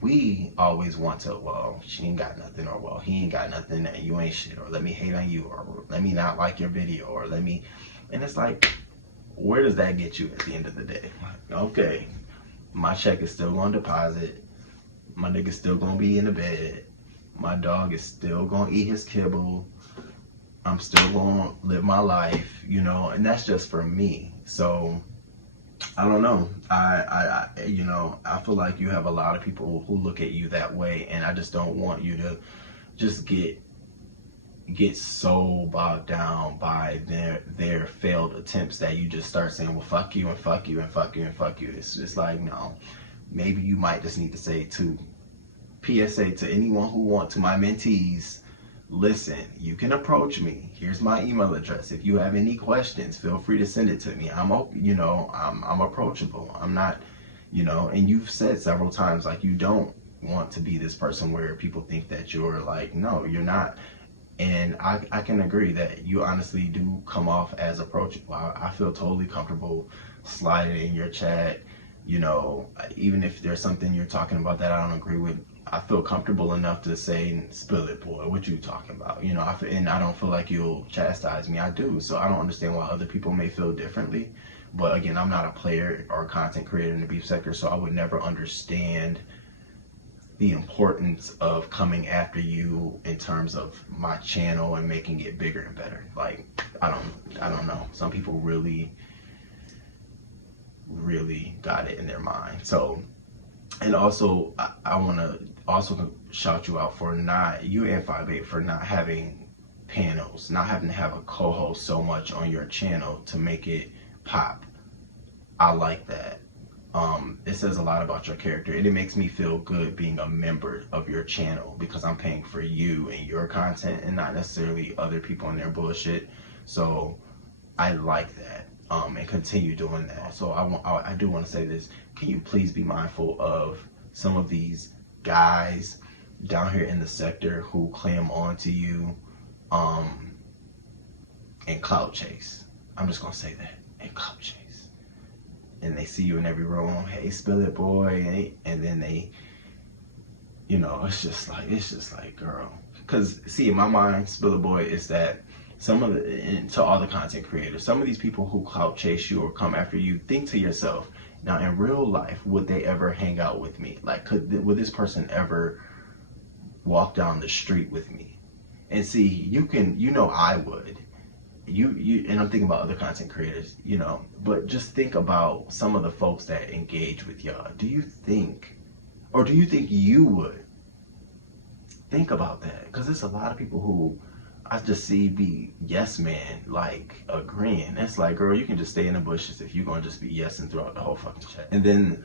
we always want to, well, she ain't got nothing, or, well, he ain't got nothing, and you ain't shit, or let me hate on you, or let me not like your video, or let me, and it's like, where does that get you at the end of the day? Like, okay, my check is still going to deposit. My nigga's still going to be in the bed. My dog is still going to eat his kibble. I'm still going to live my life, you know, and that's just for me. So, I don't know. You know, I feel like you have a lot of people who look at you that way, and I just don't want you to just get so bogged down by their failed attempts that you just start saying, well, fuck you and fuck you and fuck you and fuck you. It's just like, no, maybe you might just need to say, to PSA to anyone who to my mentees, listen, you can approach me. Here's my email address. If you have any questions, feel free to send it to me. I'm approachable. I'm not, and you've said several times, like, you don't want to be this person where people think that you're like, no, you're not. And I can agree that you honestly do come off as approachable. I feel totally comfortable sliding in your chat, even if there's something you're talking about that I don't agree with. I feel comfortable enough to say, spill it, boy, what you talking about? And I don't feel like you'll chastise me. I do. So I don't understand why other people may feel differently. But again, I'm not a player or a content creator in the beef sector, so I would never understand the importance of coming after you in terms of my channel and making it bigger and better. Like, I don't know. Some people really got it in their mind. So, and also I want to also shout you out for you and 5'8" for not having panels, not having to have a co-host so much on your channel to make it pop. I like that. It says a lot about your character, and it makes me feel good being a member of your channel because I'm paying for you and your content and not necessarily other people and their bullshit. So I like that. And continue doing that. So I do want to say this. Can you please be mindful of some of these guys down here in the sector who clam on to you and clout chase? I'm just gonna say that, and clout chase. And they see you in every room, hey, spill it, boy, and then they, it's just like, girl. Because see, in my mind, spill it, boy, is that to all the content creators, some of these people who clout chase you or come after you, think to yourself, now in real life, would they ever hang out with me? Like, would this person ever walk down the street with me? And see, I would. And I'm thinking about other content creators, but just think about some of the folks that engage with y'all. Do you think you would? Think about that, because there's a lot of people who I just see be yes man, like agreeing. It's like, girl, you can just stay in the bushes if you're gonna just be yesing throughout the whole fucking chat. And then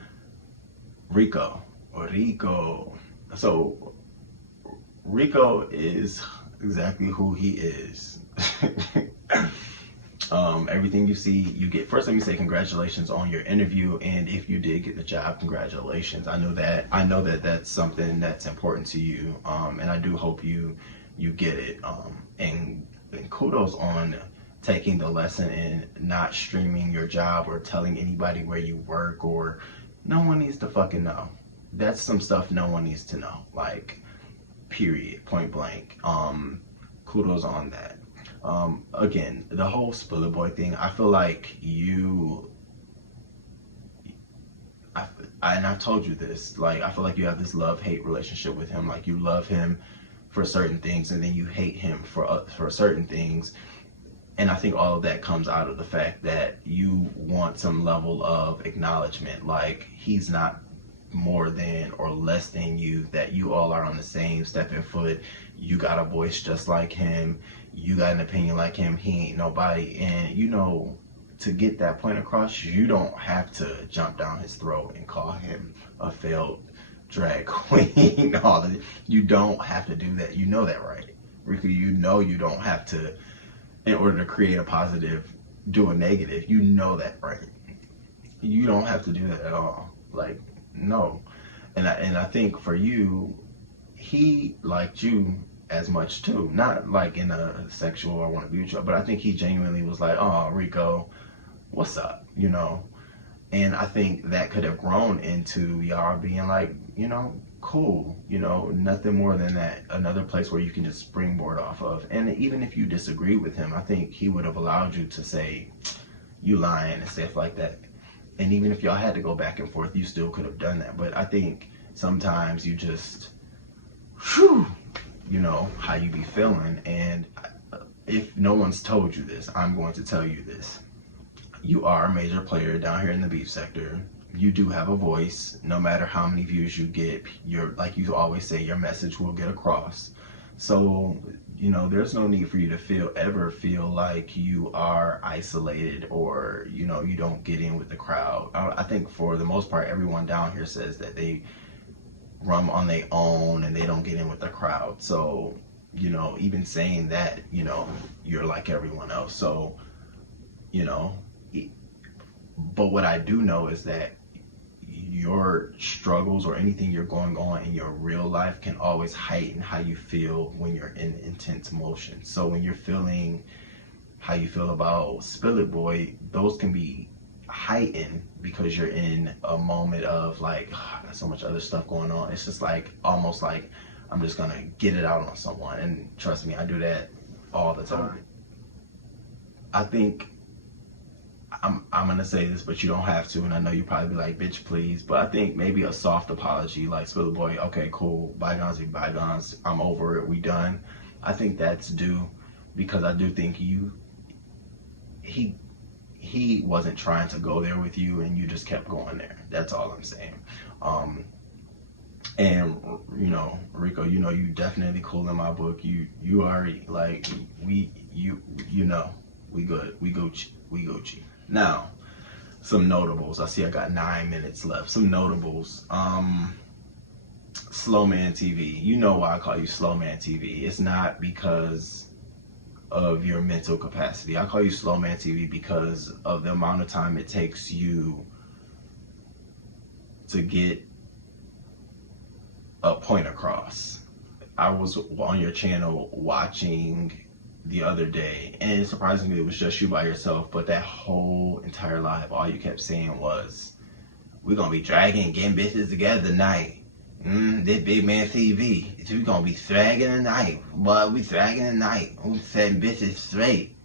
Rico. So Rico is exactly who he is. Everything you see, you get. First, let me say congratulations on your interview, and if you did get the job, congratulations. I know that that's something that's important to you, and I do hope you get it. And kudos on taking the lesson and not streaming your job or telling anybody where you work, or no one needs to fucking know. That's some stuff no one needs to know. Like, period, point blank. Kudos on that. Again, the whole Spiller Boy thing, I feel like and I've told you this, like, I feel like you have this love-hate relationship with him. Like, you love him for certain things, and then you hate him for certain things. And I think all of that comes out of the fact that you want some level of acknowledgement. Like, he's not more than or less than you, that you all are on the same stepping foot. You got a voice just like him, you got an opinion like him, he ain't nobody. And to get that point across, you don't have to jump down his throat and call him a failed drag queen. You don't have to do that. You know that, right? Rico, you don't have to, in order to create a positive, do a negative. You know that, right? You don't have to do that at all. Like, no. And I think for you, he liked you as much too. Not like in a sexual or want to be with you, but I think he genuinely was like, oh, Rico, what's up? And I think that could have grown into y'all being like, cool, nothing more than that. Another place where you can just springboard off of. And even if you disagree with him, I think he would have allowed you to say, you lying and stuff like that. And even if y'all had to go back and forth, you still could have done that. But I think sometimes you just, how you be feeling. And if no one's told you this, I'm going to tell you this. You are a major player down here in the beef sector. You do have a voice. No matter how many views you get, like you always say, your message will get across. So, there's no need for you to ever feel like you are isolated or, you don't get in with the crowd. I think for the most part, everyone down here says that they run on their own and they don't get in with the crowd. So you know, even saying that, you know, you're like everyone else. So, you know, but what I do know is that your struggles or anything you're going on in your real life can always heighten how you feel when you're in intense emotion. So when you're feeling how you feel about Spill It Boy, those can be heightened because you're in a moment of like, oh, there's so much other stuff going on. It's just like almost like I'm just gonna get it out on someone. And trust me, I do that all the time. I think I'm gonna say this, but you don't have to, and I know you probably be like, bitch, please. But I think maybe a soft apology, like Spill It Boy, okay, cool, bygones be bygones, I'm over it, we done. I think that's due because I do think he he wasn't trying to go there with you, and you just kept going there. That's all I'm saying. Um, and you know, Rico, you know, you definitely cool in my book. You already like you know, we good, we Gucci, we Gucci. Now, some notables. I see I got 9 minutes left. Some notables. Slow Man TV. You know why I call you Slow Man TV. It's not because of your mental capacity. I call you Slow Man TV because of the amount of time it takes you to get a point across. I was on your channel watching the other day, and surprisingly it was just you by yourself, but that whole entire live, all you kept saying was, we're gonna be dragging and getting bitches together tonight. This big man TV. We gonna be dragging tonight. But we dragging tonight. We setting bitches straight.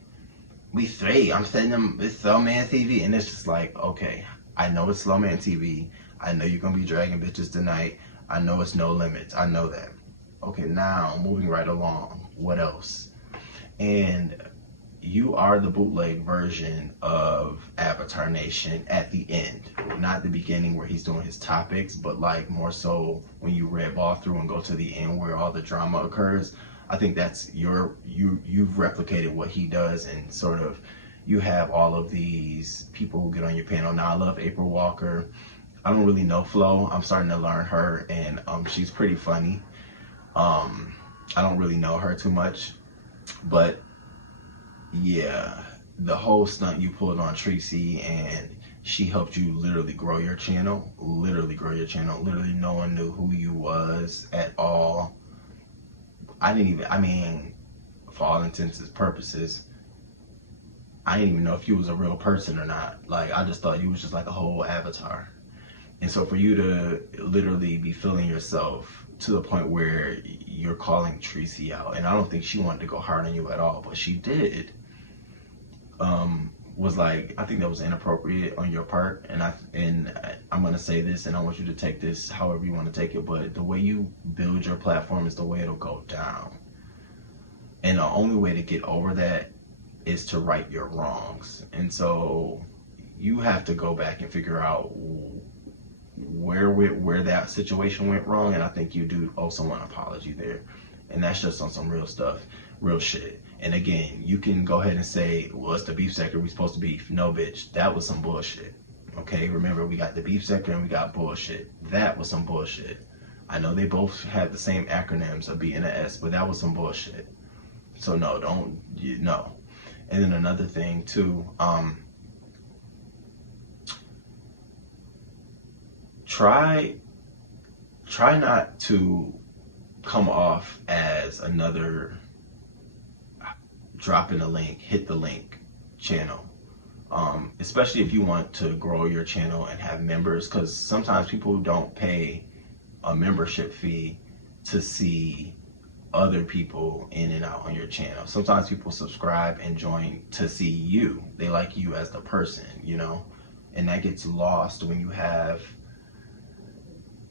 We straight. I'm setting them, it's Slow Man TV. And it's just like, okay, I know it's Slow Man TV. I know you're gonna be dragging bitches tonight. I know it's No Limits. I know that. Okay, now moving right along. What else? And you are the bootleg version of Avatar Nation at the end, not the beginning where he's doing his topics, but like more so when you red ball through and go to the end where all the drama occurs. I think that's you've replicated what he does, and sort of you have all of these people who get on your panel. Now I love April Walker. I don't really know Flo. I'm starting to learn her, and she's pretty funny. I don't really know her too much, but yeah, the whole stunt you pulled on Treecey, and she helped you literally grow your channel. Literally grow your channel. Literally no one knew who you was at all. I mean, for all intents and purposes, I didn't even know if you was a real person or not. Like, I just thought you was just like a whole avatar. And so for you to literally be feeling yourself to the point where you're calling Treecey out, and I don't think she wanted to go hard on you at all, but she did, was like, I think that was inappropriate on your part. And I'm gonna say this, and I want you to take this however you want to take it, but the way you build your platform is the way it'll go down. And the only way to get over that is to right your wrongs. And so you have to go back and figure out where that situation went wrong, and I think you do owe someone an apology there. And that's just on some real stuff, real shit. And again, you can go ahead and say, well, it's the beef sector, we supposed to beef. No, bitch, that was some bullshit. Okay, remember, we got the beef sector and we got bullshit. That was some bullshit. I know they both have the same acronyms of B and a S, but that was some bullshit. So no, no. And then another thing too, try not to come off as another drop in a link, hit the link channel. Especially if you want to grow your channel and have members, because sometimes people don't pay a membership fee to see other people in and out on your channel. Sometimes people subscribe and join to see you. They like you as the person, you know, and that gets lost when you have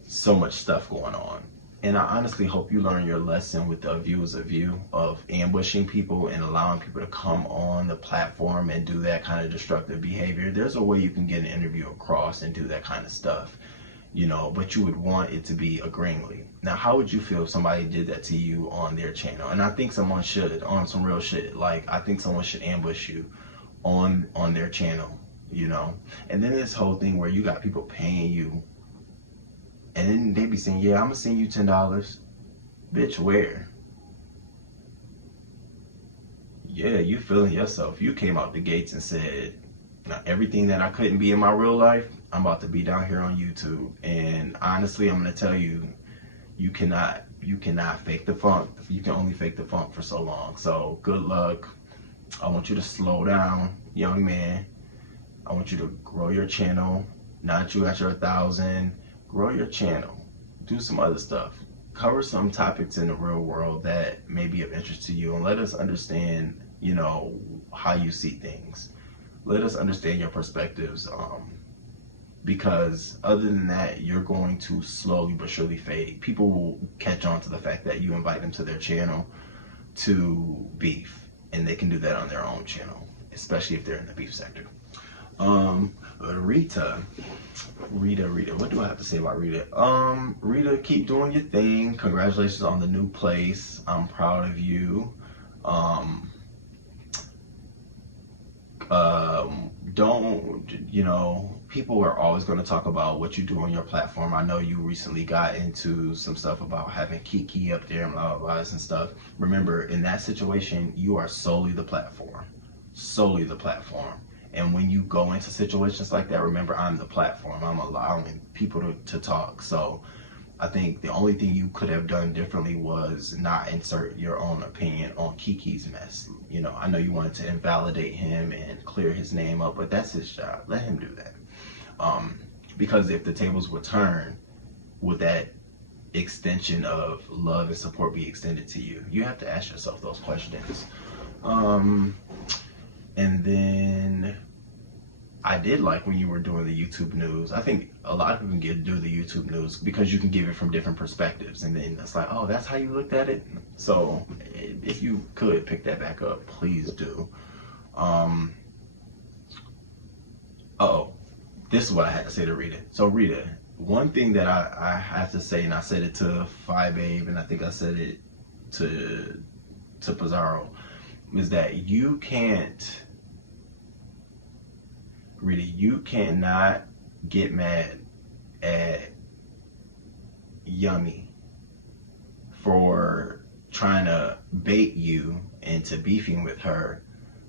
so much stuff going on. And I honestly hope you learn your lesson with the views of you, of ambushing people and allowing people to come on the platform and do that kind of destructive behavior. There's a way you can get an interview across and do that kind of stuff, you know, but you would want it to be agreeingly. Now, how would you feel if somebody did that to you on their channel? And I think someone should, on some real shit. Like, I think someone should ambush you on their channel, you know. And then this whole thing where you got people paying you, and then they be saying, yeah, I'm gonna send you $10. Bitch, where? yeah, you feeling yourself. You came out the gates and said, now, everything that I couldn't be in my real life, I'm about to be down here on YouTube. And honestly, I'm gonna tell you, you cannot fake the funk. You can only fake the funk for so long. So good luck. I want you to slow down, young man. I want you to grow your channel. Not you at your 1,000. Grow your channel. Do some other stuff. Cover some topics in the real world that may be of interest to you, and let us understand, you know, how you see things. Let us understand your perspectives. Because other than that, you're going to slowly but surely fade. People will catch on to the fact that you invite them to their channel to beef, and they can do that on their own channel, especially if they're in the beef sector. Rita, what do I have to say about Rita? Rita, keep doing your thing. Congratulations on the new place. I'm proud of you. Don't, you know, people are always going to talk about what you do on your platform. I know you recently got into some stuff about having Kiki up there and blah, blah, blah, and stuff. Remember, in that situation, you are solely the platform. Solely the platform. And when you go into situations like that, remember, I'm the platform. I'm allowing people to talk. So I think the only thing you could have done differently was not insert your own opinion on Kiki's mess. You know, I know you wanted to invalidate him and clear his name up, but that's his job. Let him do that. Because if the tables were turned, would that extension of love and support be extended to you? You have to ask yourself those questions. And then I did like when you were doing the YouTube news. I think a lot of people can do the YouTube news because you can give it from different perspectives. And then it's like, oh, that's how you looked at it? So if you could pick that back up, please do. This is what I had to say to Rita. So Rita, one thing that I have to say, and I said it to Babe, and I think I said it to Pizarro, is that you can't, Rita, you cannot get mad at Yummy for trying to bait you into beefing with her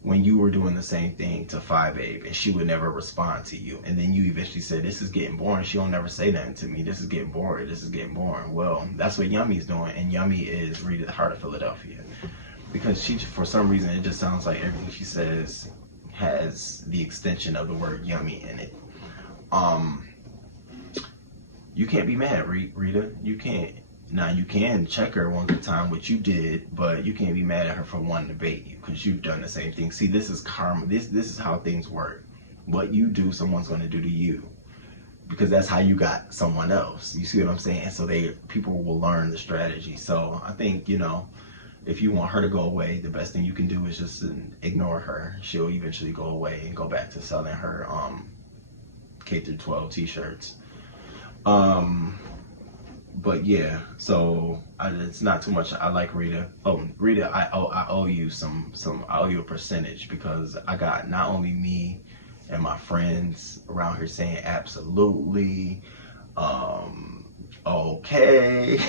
when you were doing the same thing to Babe, and she would never respond to you. And then you eventually said, this is getting boring. She'll never say nothing to me. This is getting boring. This is getting boring. Well, that's what Yummy's doing, and Yummy is Rita, the heart of Philadelphia. Because she, for some reason, it just sounds like everything she says has the extension of the word yummy in it. You can't be mad, Rita. You can't. Now, you can check her one good time, which you did, but you can't be mad at her for wanting to bait you because you've done the same thing. See, this is karma. This is how things work. What you do, someone's going to do to you, because that's how you got someone else. You see what I'm saying? So people will learn the strategy. So I think, you know, if you want her to go away, the best thing you can do is just ignore her. She'll eventually go away and go back to selling her K-12 t-shirts. But yeah, so it's not too much. I like Rita. Oh, Rita, I owe you I owe you a percentage, because I got not only me and my friends around here saying absolutely, okay.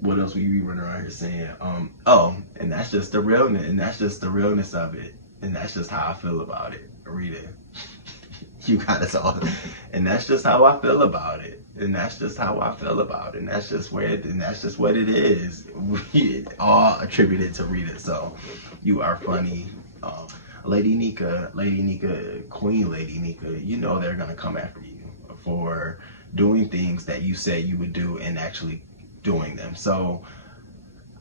What else will you be running around here saying? And that's just the realness, and that's just the realness of it, and that's just how I feel about it, Rita. You got us all, and that's just how I feel about it, and that's just how I feel about it, and that's just what it is. We all attributed to Rita. So you are funny, Lady Nika, Queen Lady Nika. You know they're gonna come after you for doing things that you said you would do and actually doing them. So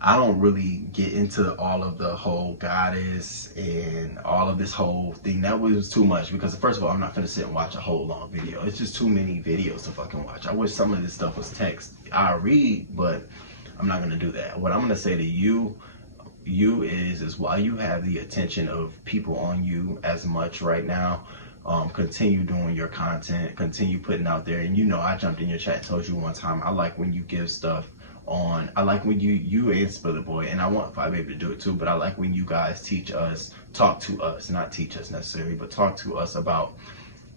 I don't really get into all of the whole goddess and all of this whole thing. That was too much, because first of all, I'm not gonna sit and watch a whole long video. It's just too many videos to fucking watch. I wish some of this stuff was text. I read, but I'm not gonna do that. What I'm gonna say to you is while you have the attention of people on you as much right now, continue doing your content, continue putting out there. And you know, I jumped in your chat and told you one time, I like when you give stuff on, I like when you and Spiller Boy, and I want Babe to do it too, but I like when you guys talk to us, not teach us necessarily, but talk to us about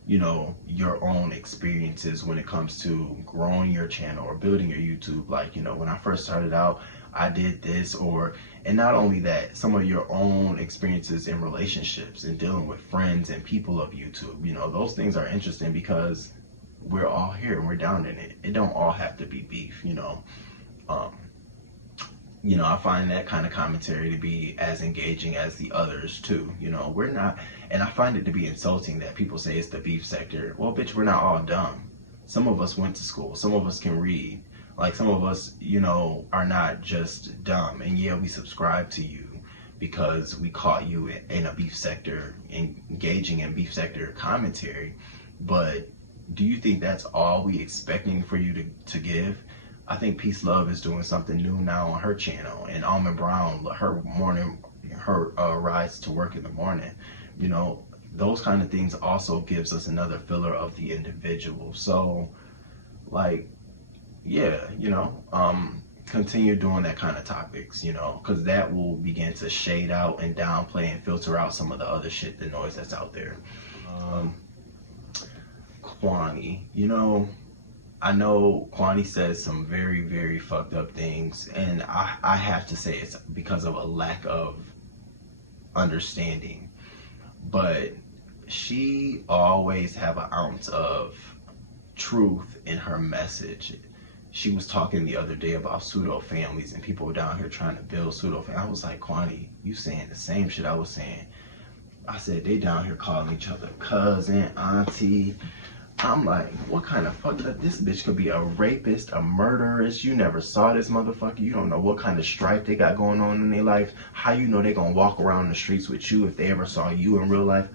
you know, your own experiences when it comes to growing your channel or building your YouTube. Like, you know, when I first started out, I did this, or, and not only that, some of your own experiences in relationships and dealing with friends and people of YouTube. You know, those things are interesting because we're all here and we're down in it. It don't all have to be beef, you know. Um, you know, I find that kind of commentary to be as engaging as the others too. You know, we're not, and I find it to be insulting that people say it's the beef sector. Well, bitch, we're not all dumb. Some of us went to school. Some of us can read. Like, some of us, you know, are not just dumb. And yeah, we subscribe to you because we caught you in a beef sector, engaging in beef sector commentary. But do you think that's all we expecting for you to give? I think Peace Love is doing something new now on her channel, and Almond Brown, her rides to work in the morning. You know, those kind of things also gives us another filler of the individual. So, like, yeah, you know, continue doing that kind of topics, you know, because that will begin to shade out and downplay and filter out some of the other shit, the noise that's out there. Kwani, you know, I know Kwani says some very, very fucked up things, and I have to say it's because of a lack of understanding. But she always have an ounce of truth in her message. She was talking the other day about pseudo families and people down here trying to build pseudo families. I was like, Kwani, you saying the same shit I was saying. I said, they down here calling each other cousin, auntie. I'm like, what kind of fuck? This bitch could be a rapist, a murderess. You never saw this motherfucker. You don't know what kind of strife they got going on in their life. How you know they gonna walk around the streets with you if they ever saw you in real life?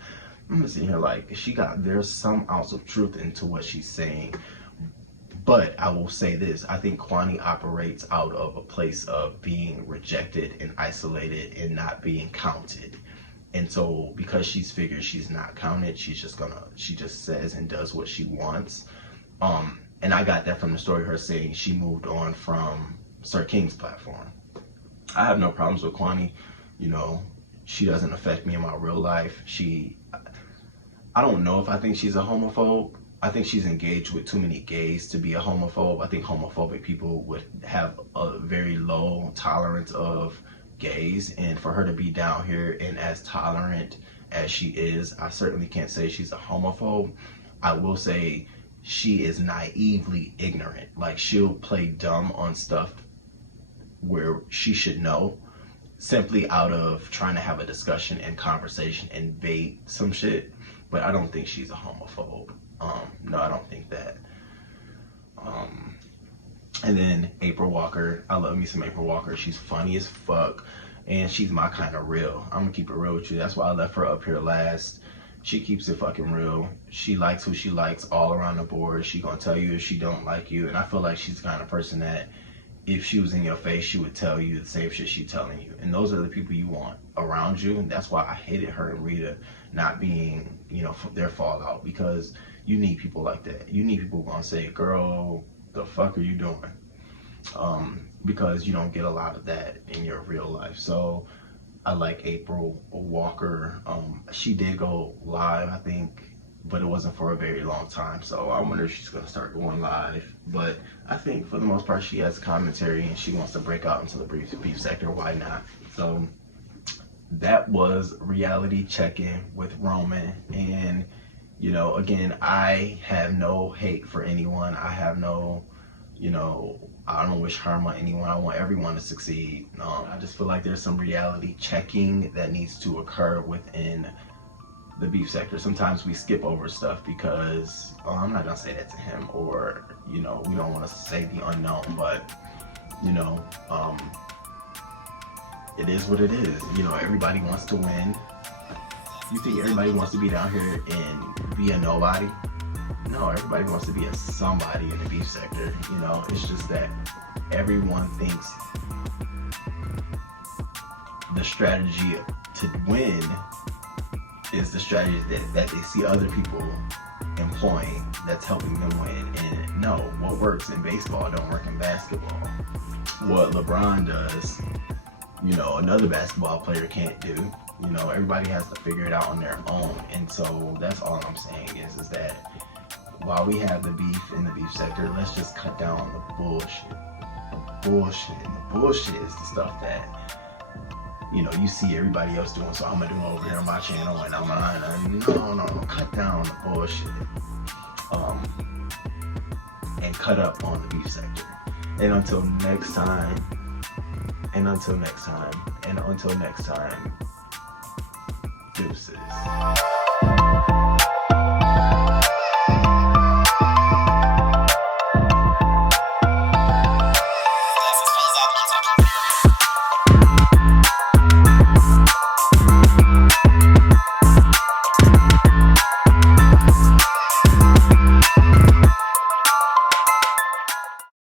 I'm just sitting here like, there's some ounce of truth into what she's saying. But I will say this, I think Kwani operates out of a place of being rejected and isolated and not being counted. And so because she's figured she's not counted, she just says and does what she wants. And I got that from the story, her saying she moved on from Sir King's platform. I have no problems with Kwani. You know, she doesn't affect me in my real life. I don't know if I think she's a homophobe. I think she's engaged with too many gays to be a homophobe. I think homophobic people would have a very low tolerance of gays, and for her to be down here and as tolerant as she is, I certainly can't say she's a homophobe. I will say she is naively ignorant. Like, she'll play dumb on stuff where she should know, simply out of trying to have a discussion and conversation and bait some shit. But I don't think she's a homophobe. No, I don't think that. And then April Walker, I love me some April Walker. She's funny as fuck, and she's my kind of real. I'm gonna keep it real with you. That's why I left her up here last. She keeps it fucking real. She likes who she likes all around the board. She gonna tell you if she don't like you, and I feel like she's the kind of person that if she was in your face, she would tell you the same shit she's telling you. And those are the people you want around you, and that's why I hated her and Rita not being, you know, their fallout, because you need people like that. You need people who gonna say, girl, the fuck are you doing? Because you don't get a lot of that in your real life. So I like April Walker. She did go live, I think, but it wasn't for a very long time. So I wonder if she's gonna start going live. But I think for the most part, she has commentary and she wants to break out into the beef sector. Why not? So that was reality check-in with Roman. And, you know, again, I have no hate for anyone. I have no, you know, I don't wish harm on anyone. I want everyone to succeed. I just feel like there's some reality checking that needs to occur within the beef sector. Sometimes we skip over stuff because, I'm not gonna say that to him, or, you know, we don't want to say the unknown, but, you know, it is what it is. You know, everybody wants to win. You think everybody wants to be down here and be a nobody? No, everybody wants to be a somebody in the beef sector. You know, it's just that everyone thinks the strategy to win is the strategy that they see other people employing that's helping them win. And no, what works in baseball don't work in basketball. What LeBron does, you know, another basketball player can't do. You know, everybody has to figure it out on their own. And so that's all I'm saying is that while we have the beef in the beef sector, let's just cut down on the bullshit. The bullshit. And the bullshit is the stuff that, you know, you see everybody else doing, so I'm gonna do it over here on my channel, and I'm gonna, no, cut down the bullshit. And cut up on the beef sector. And until next time, deuces.